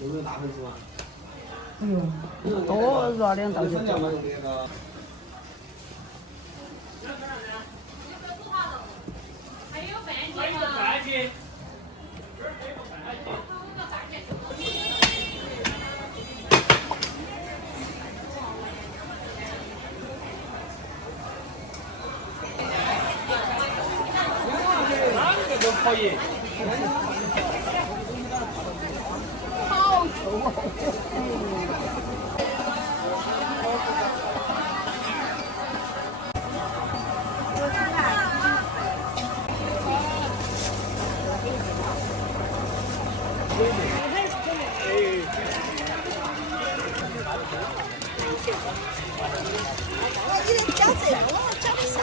有没有大盆子嘛？多热2道就够了。还有饭钱。哪个都可以。好臭啊！你教这个，我教的啥？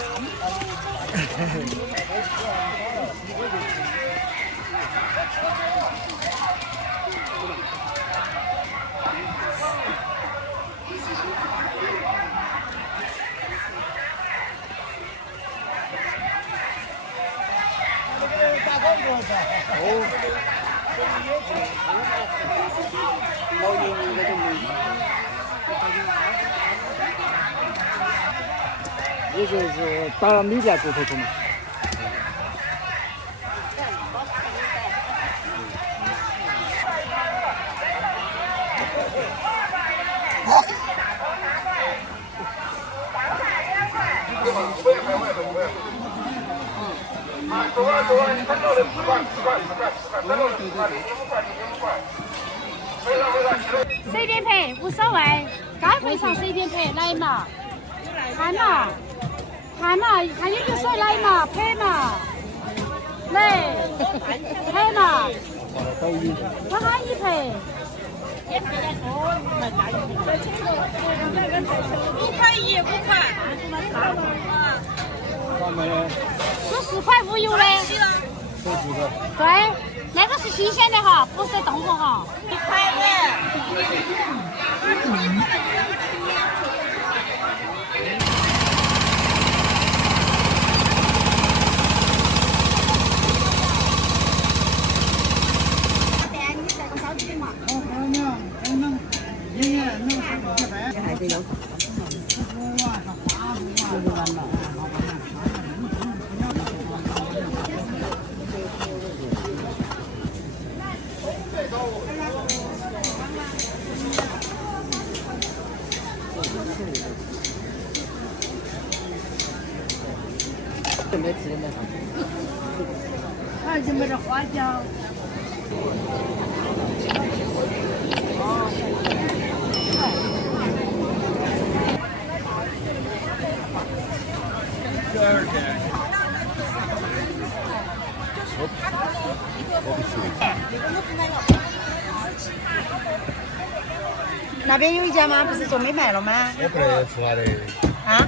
也就是打米店骨头头嘛。随便赔无所谓，该赔偿随便赔，来嘛，看嘛，看嘛，看有就说来嘛，赔嘛，来，赔嘛，我喊你赔。5块1，5块。14块无油的。对，那个是新鲜的哈，不是冻货哈。1块准备吃的没？还就没得花椒。那边有一家吗？不是说没卖了吗？我不得吃他的。啊？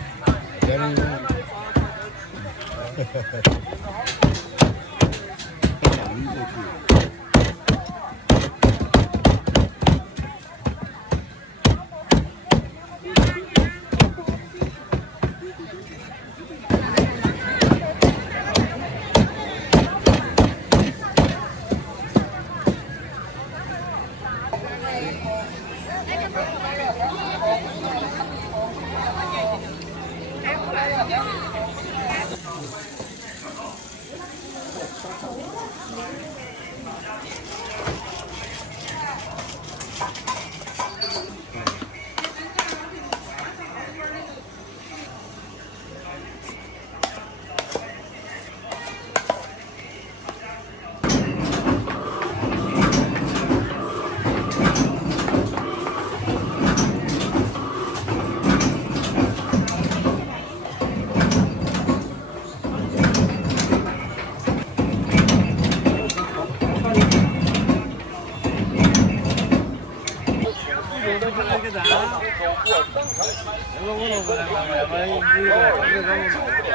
用的是那个啥？那个我弄过来，要不然你这个让我弄不了。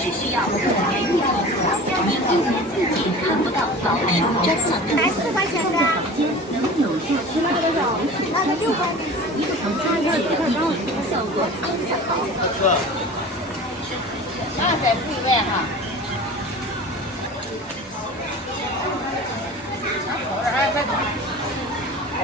只需要个人预付，您1年4季看不到早市真的4块钱的，能有效期待的那个6块。一个从家里效果真的好。那再付1万哈。2块多。哎。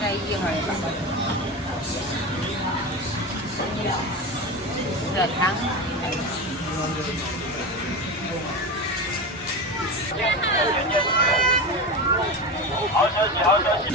再1号也罢。热汤。好消息，好消息。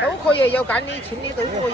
都可以，有干的、清的都可以。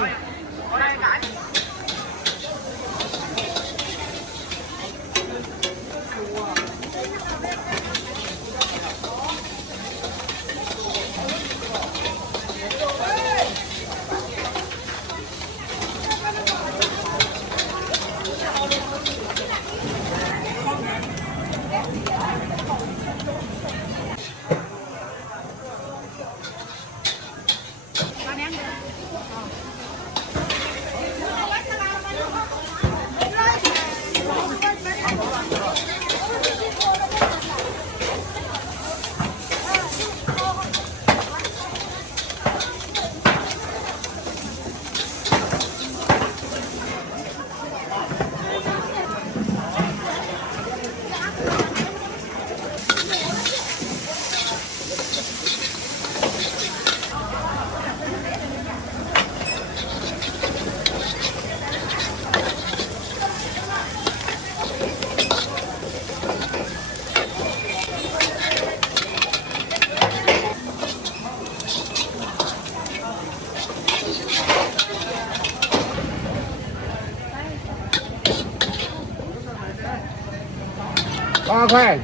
8块。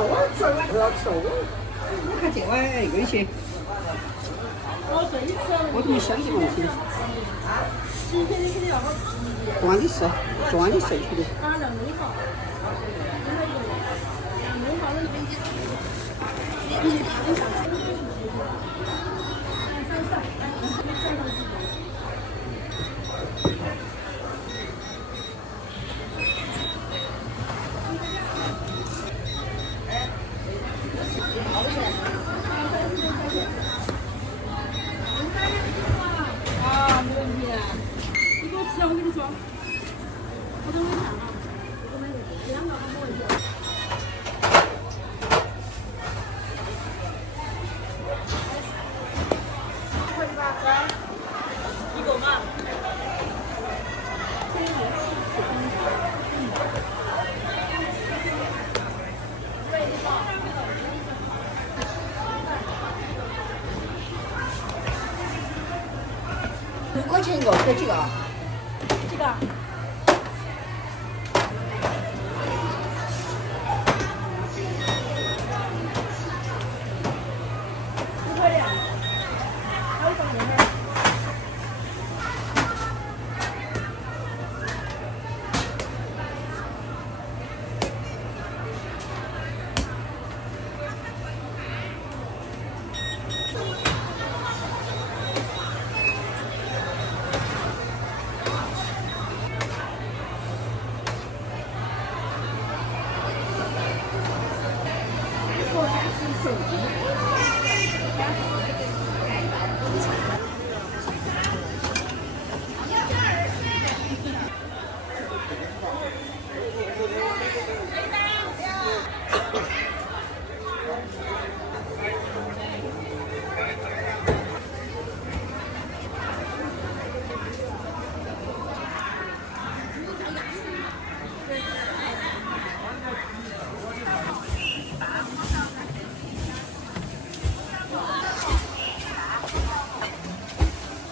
你看这碗有些，我怎么香这个东西？端的是，端的剩出的。啊，没问题。你给我吃了，我跟你说，我等会看啊，我买2个没问题。一个嘛。5块钱一个，这几个？这个。5块钱。还有放这儿。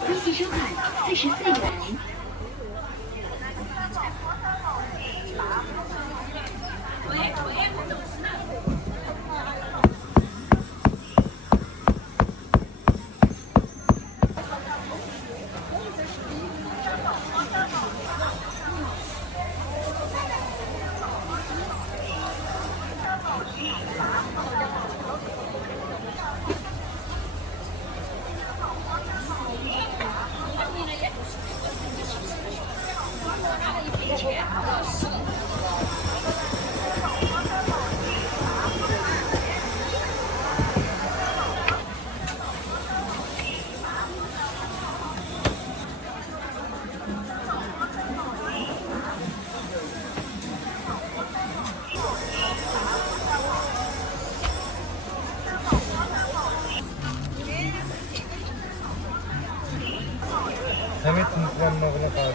登记收款44元。Evet, ben nohuna kahve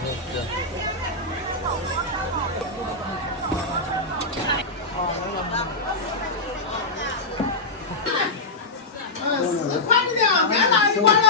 快点，别拿一罐喽！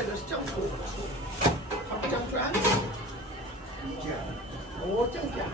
那个是讲错了，他不讲专业，我讲专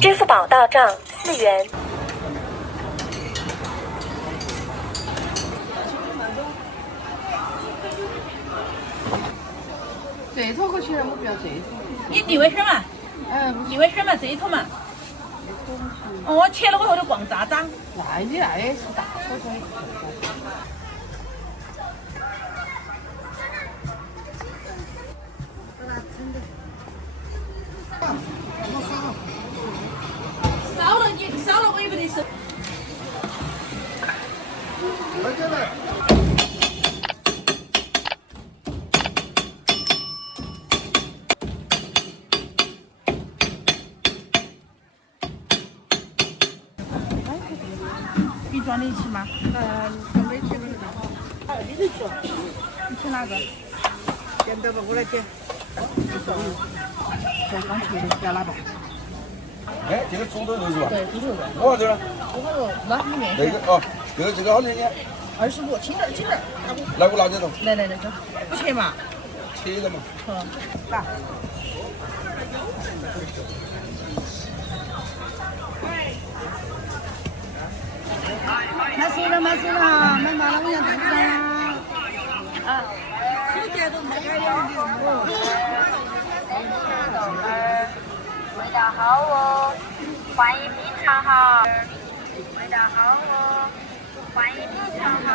支付宝到账4元。这坨过去了，我不要这坨。你地位水嘛？地位水嘛，这一坨嘛。我切了过后就逛大张。那你那也是大坨坨。少了我也不得吃。你装得起吗？装得起了。你得装。你吃哪个？捡到吧，我来捡。这刚切的，要哪个？哎，这个猪头肉是吧？对，猪头肉。多少钱呢？猪头肉那里面。那个哦，这个好多钱？25，轻点，轻点。来，我拿这种。来，走，不切嘛？切了嘛。拿。买熟了，买麻了，我想肚子上啊。手电都太开了。味道好哦，欢迎品尝哈。味道好哦，欢迎品尝哈。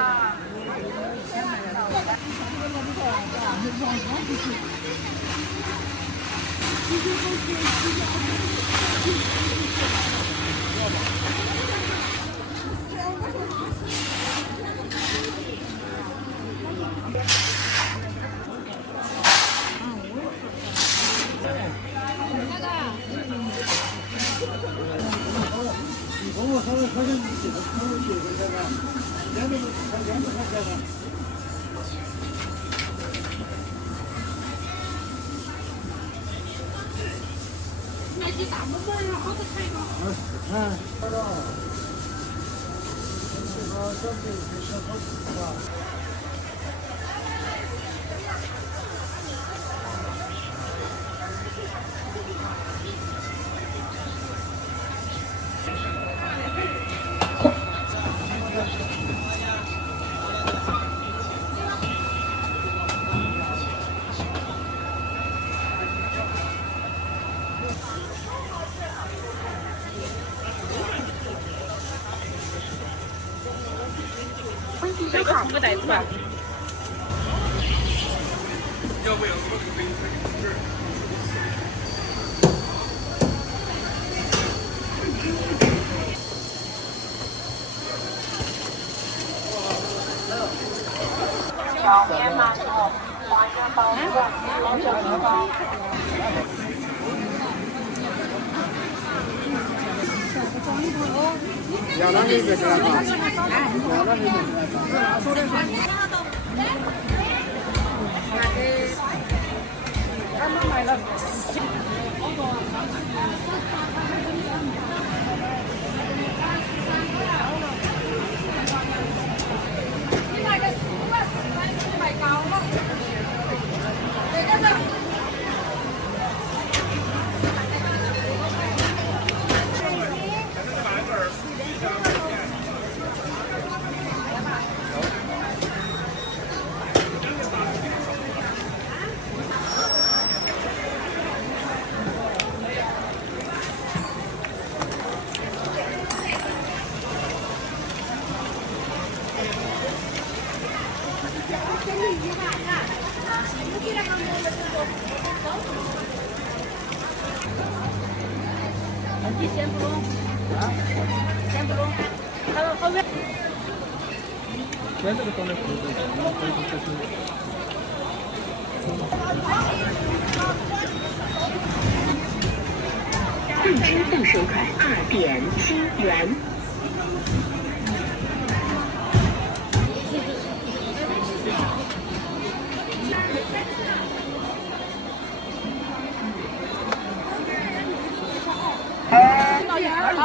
这个放个袋子吧。要不要说这个飞小面馒头，花生包子，红酒面包。要哪个就来吧，要哪个就来吧。他们买了。你买个440你买高了。这个是。你先不弄，先不弄，他们后面。现在这个装的不是，暂支付收款2.7元。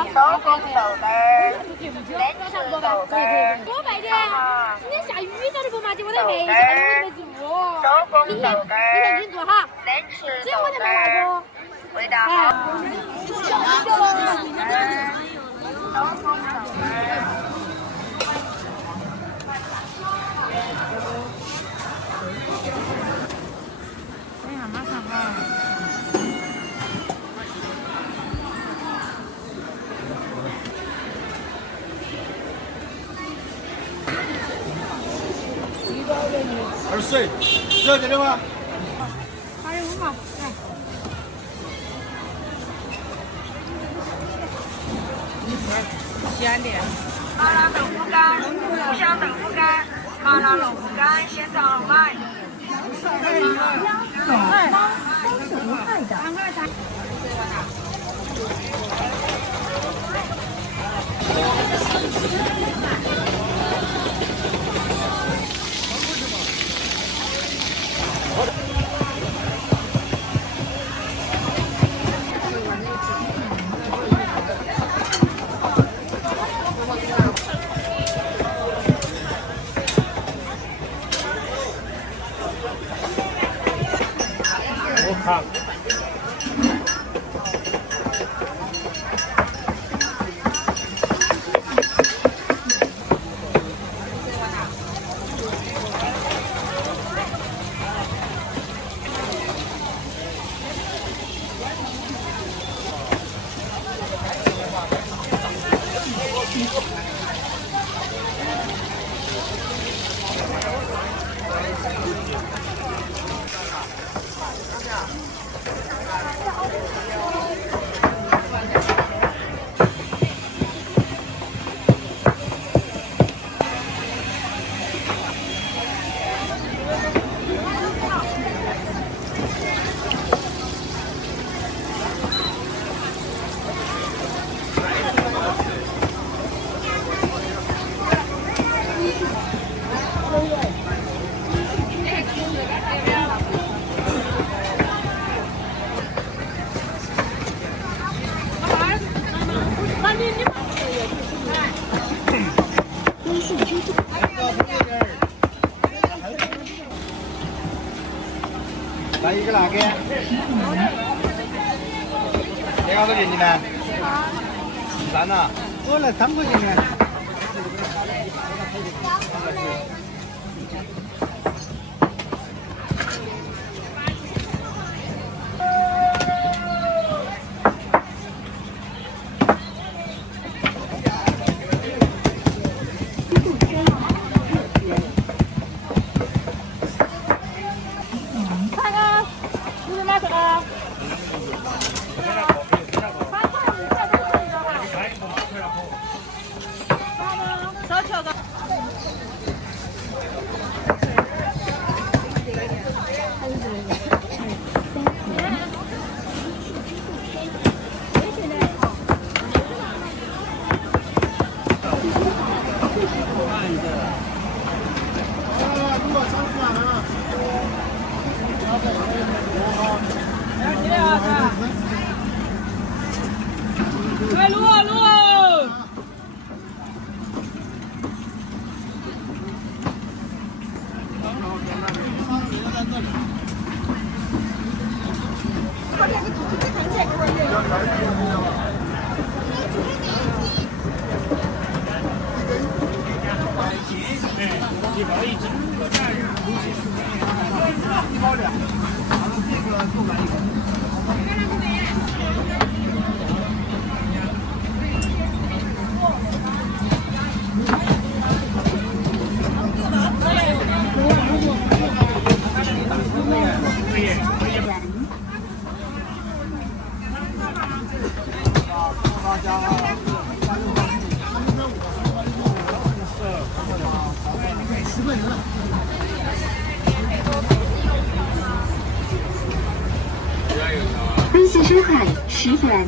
手工豆干儿，冷吃豆干儿，多卖点，今天下雨早都不嘛，结果在黑下雨我都没做。手工豆干儿，明天你做哈，冷吃只有我才卖那个。味道好。手工豆干儿。哎呀，马上哈。20，热点的吗85嘛，来。鲜的。麻辣豆腐干，五香豆腐干，麻辣豆腐干现场买。都是无害的。我看。来一个哪个？这个多少钱呢？13呐。我来3块钱呢。微信收看10元。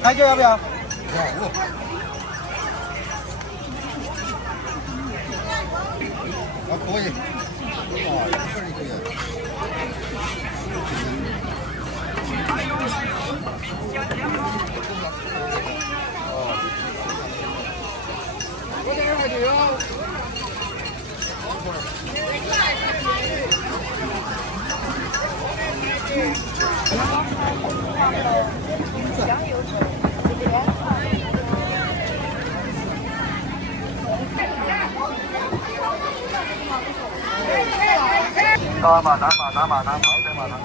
开酒要不要？可以。我这儿就有。打马打马打马打马打马打马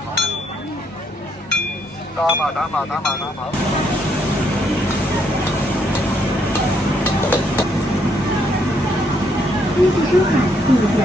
打马打马打马打马。微信收看5元。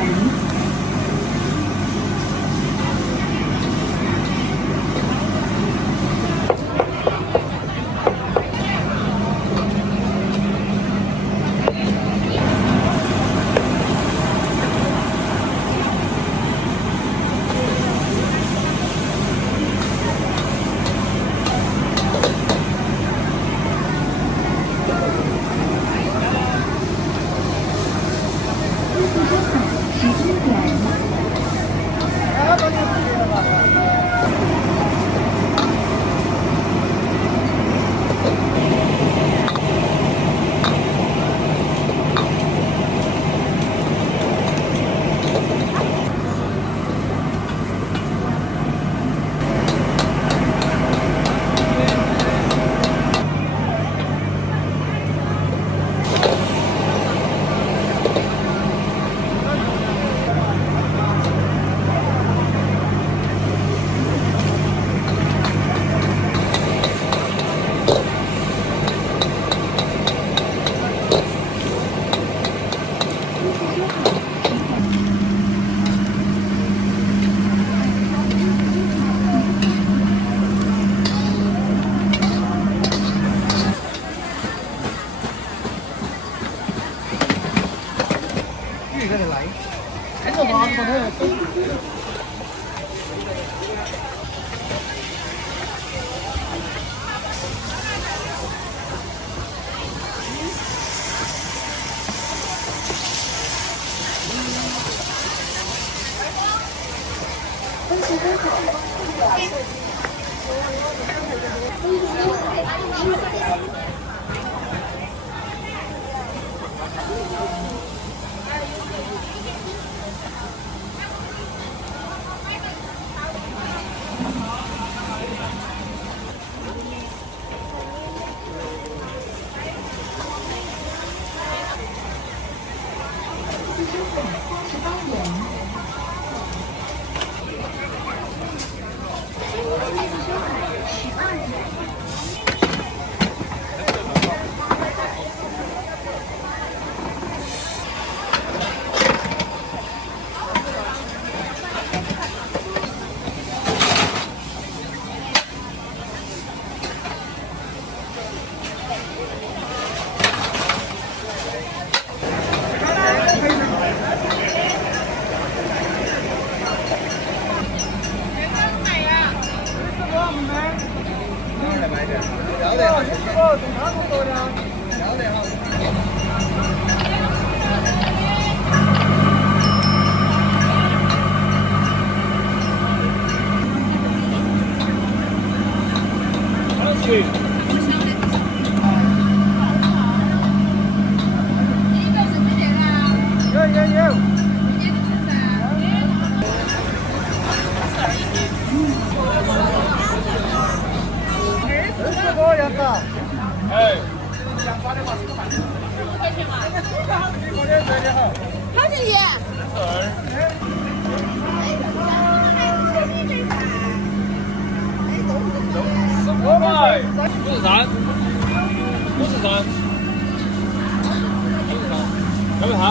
有。20个样子。哎。好几爷。500，53，53，要不要汤？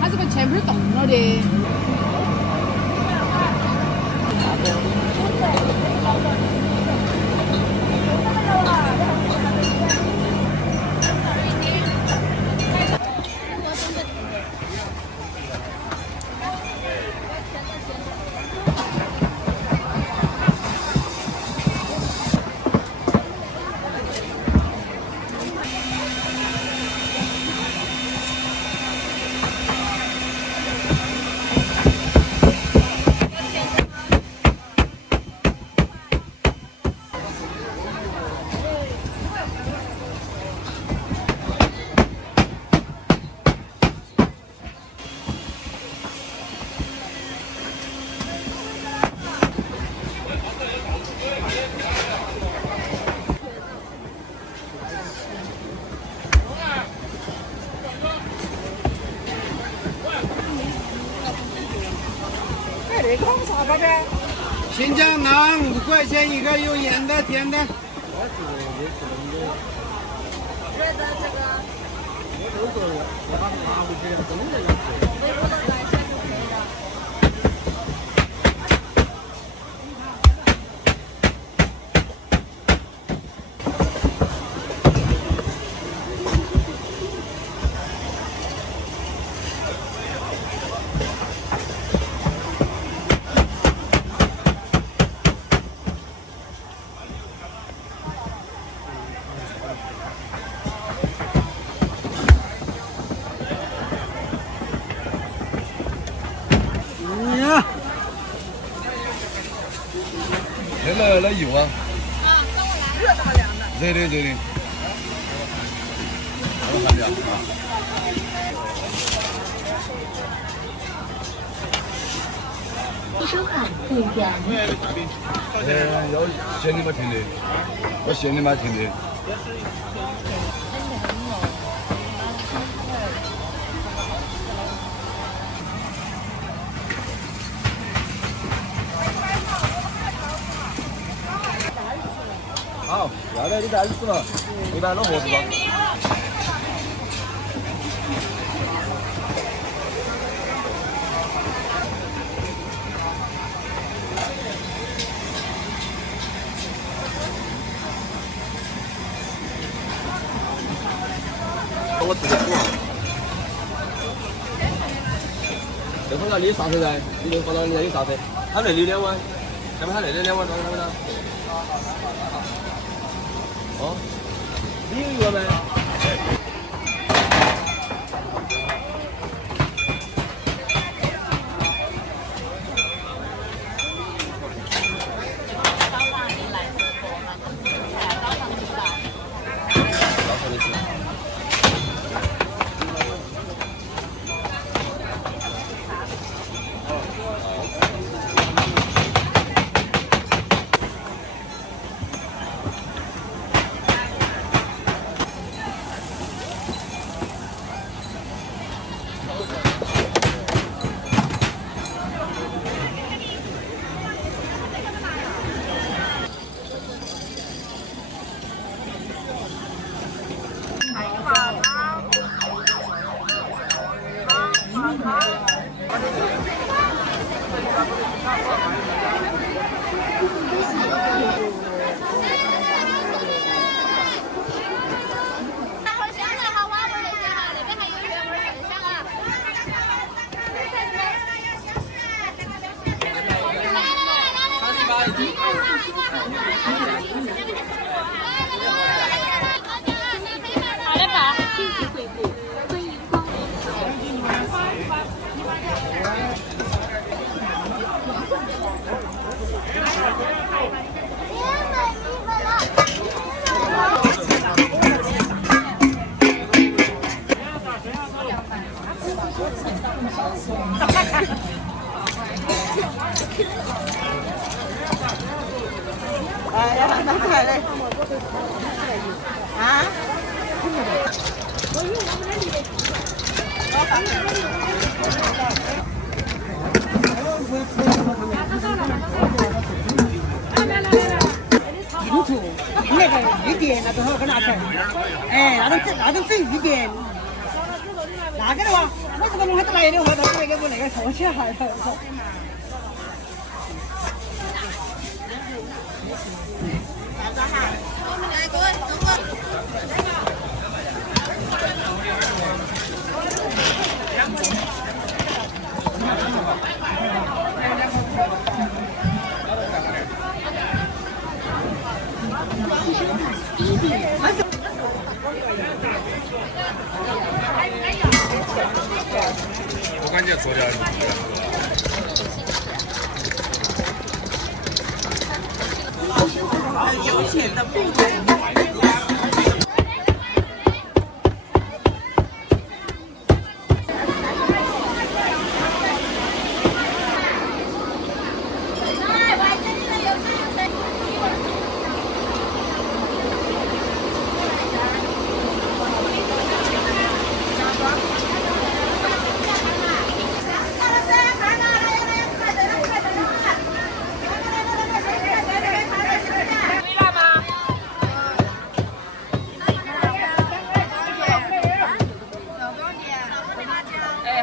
它这个前面动了的。这个是啥子的？新疆馕5块钱一个，有盐的、甜的。那油啊！热的吗？凉的？热的。我看着啊。一声喊可以表明。要限你们停的，要限你们停的。好，要得你再吃嘛，一般都合适吧。我自己煮啊。这会儿你啥车噻？你就放到人家有啥车？他那里2碗，下面他那里2碗装他们的。哦，你有1碗没？哎呀，拿出来嘞！啊？银柱，那个玉钿那个好给拿出来。哎，那种整玉钿，那个的话，我这个弄还来的话，到时候给我那个收起来了。我感觉做掉有钱的不买。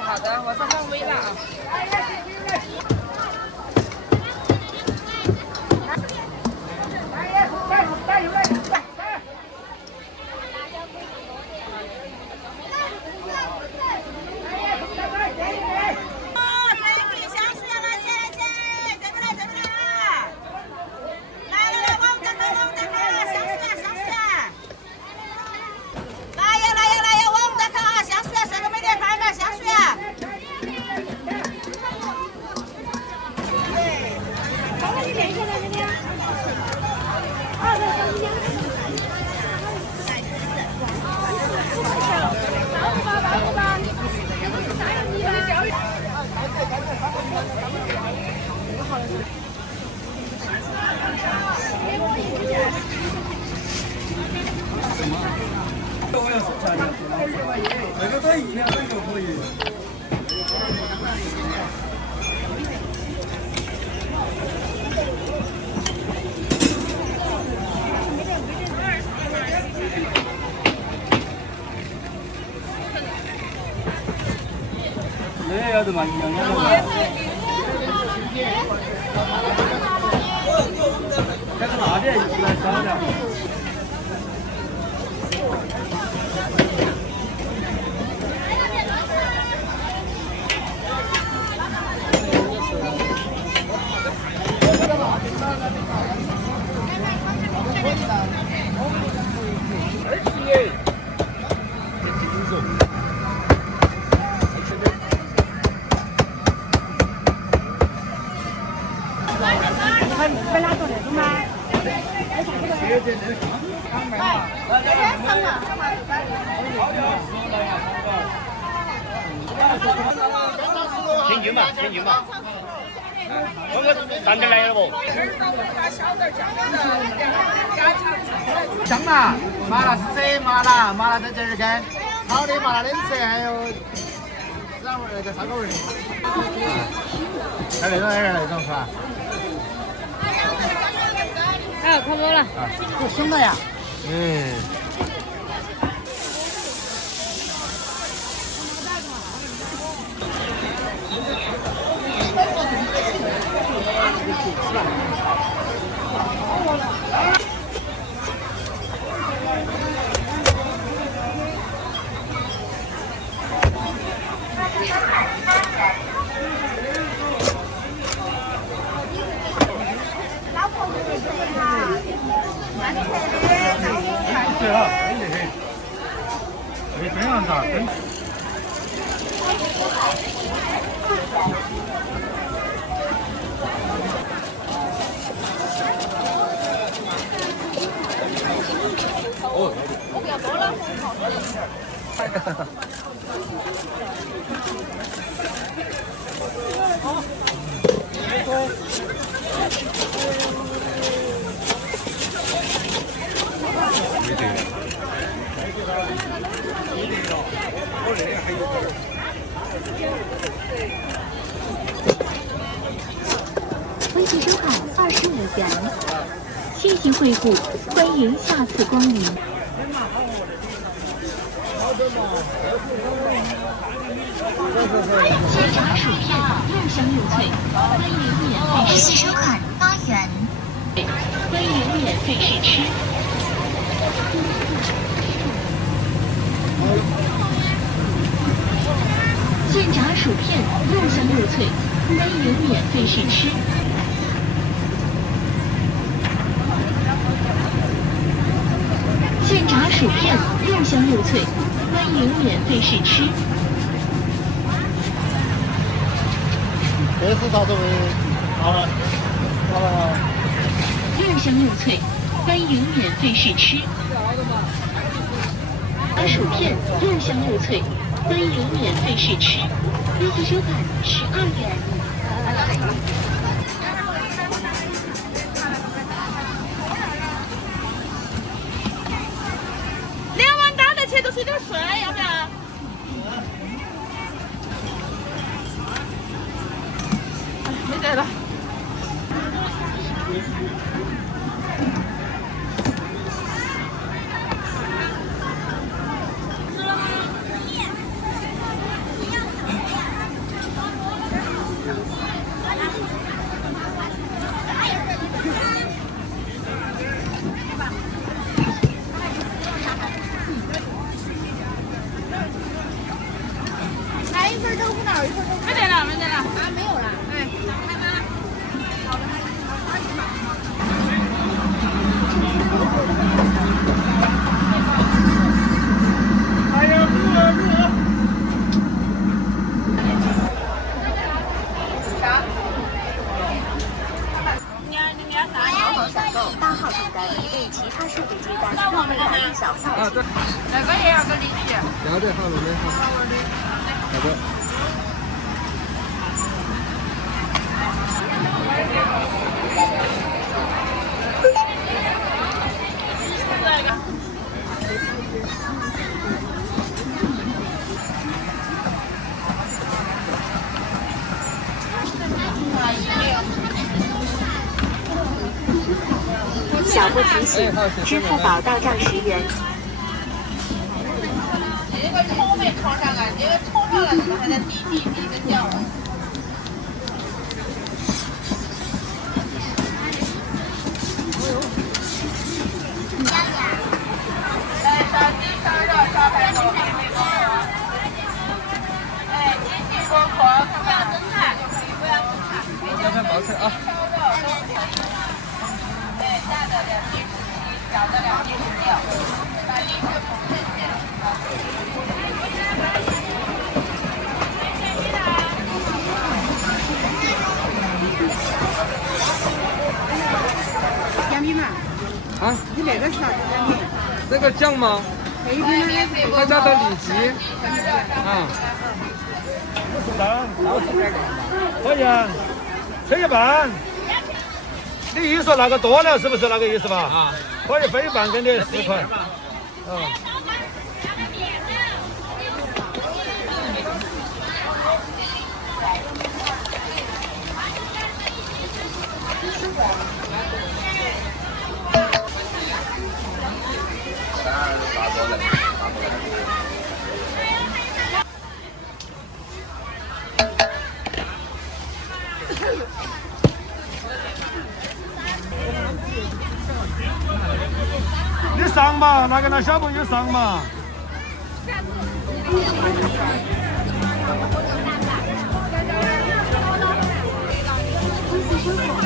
好的，我上上微了啊。这个在1两3个可以。那要得嘛，1两2个。这个辣的来烧的。天津吧，天津吧。我们3点来了不？香麻，麻辣是这麻辣，麻辣在这儿根，炒的麻辣冷吃，还有然后那个烧烤味的。还有那种是吧？哎，快走了。够凶的呀。嗯。对啊，可以。可以这样子啊，真。哦。我不要多了。微信收看25元，谢谢惠顾，欢迎下次光临。现炸薯片又香又脆，欢迎免费试吃。微信收看8元，欢迎免费试吃。现炸薯片又香又脆，欢迎免费试吃。现炸薯片又香又脆，欢迎免费试吃。这是啥子味？好了，好了。又香又脆，欢迎免费试吃。炸薯片又香又脆，欢迎免费试吃。微信收看12元。2碗打得起都是有点水，要不要？没得了。来一份豆腐脑，一份豆腐。没得了，没得了。啊，没有了。哎，开吗？好的。哎呀，热！8号订单为其他数字接单购买1小票。那个也要个零钱。要得，好，妹妹好。好的。小步提醒，支付宝到账10元。这个葱没烤上来，这个葱上来怎么还在滴滴滴的叫？来，烧鸡、烧肉、烧排骨、免费包啊！哎，金信锅壳，不要蒸菜，不要蒸菜，要看薄脆啊。对，大的2.17，小的2.16，把零食补正线。奖品嘛？啊？你那个是啥子奖品？这个酱吗？黑品呢？他家的里脊。啊。53块钱，切一半。你意思那个多了是不是那个意思吧？啊。可以分一半给你10块。啊。你上嘛，那个那小朋友上嘛。微信收看